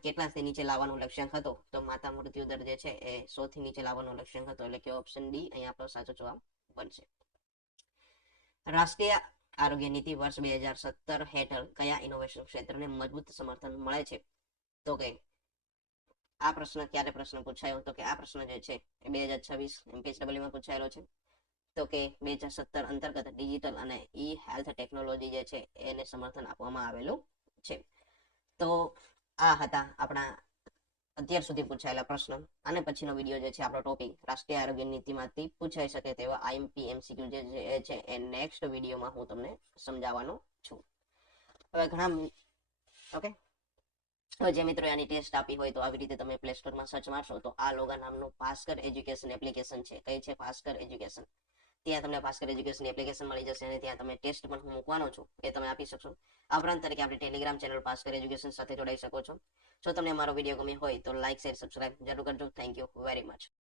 કેટલાથી નીચે લાવવાનો લક્ષ્યાંક હતો. તો માતા મૃત્યુદર જે છે એ 100 થી નીચે લાવવાનો લક્ષ્યાંક હતો, એટલે કે ઓપ્શન ડી અહીંયા આપણો સાચો જવાબ બનશે. રાષ્ટ્રીય આરોગ્ય નીતિ વર્ષ 2017 હેઠળ કયા ઇનોવેશન ક્ષેત્રને મજબૂત સમર્થન મળે છે? તો કે આ પ્રશ્ન ક્યારે પ્રશ્ન પૂછાયો? તો કે આ પ્રશ્ન જે છે એ 2026 MPHW માં પૂછાયેલો છે. તો કે 2017 અંતર્ગત ડિજિટલ અને ઈ હેલ્થ ટેકનોલોજી જે છે એને સમર્થન આપવામાં આવેલું છે. તો આ હતા આપણા અત્યાર સુધી પૂછાયેલા પ્રશ્ન. અને પછીનો વિડીયો જે છે આપણો ટોપિક રાષ્ટ્રીય આરોગ્ય નીતિમાંથી પૂછાઈ શકે તેવા IMP MCQ જે છે એ નેક્સ્ટ વિડીયોમાં હું તમને સમજાવવાનો છું. હવે ઘણા ઓકે, હવે જે મિત્રો આની ટેસ્ટ આપી હોય તો આવી રીતે તમે પ્લે સ્ટોરમાં સર્ચ મારશો તો આ લોગા નામનું ભાસ્કર એજ્યુકેશન એપ્લિકેશન છે. કઈ છે? ભાસ્કર એજ્યુકેશન. ત્યાં તમને ભાસ્કર એજ્યુકેશન એપ્લિકેશન મળી જશે અને ત્યાં તમે ટેસ્ટ પણ હું મૂકવાનો છું એ તમે આપી શકશો. આ ઉપરાંત તરીકે આપણી ટેલિગ્રામ ચેનલ ભાસ્કર એજ્યુકેશન સાથે જોડાઈ શકો છો. જો તમને અમારો વિડીયો ગમ્યો હોય તો લાઈક શેર સબસ્ક્રાઇબ જરૂર કરજો. Thank you very much.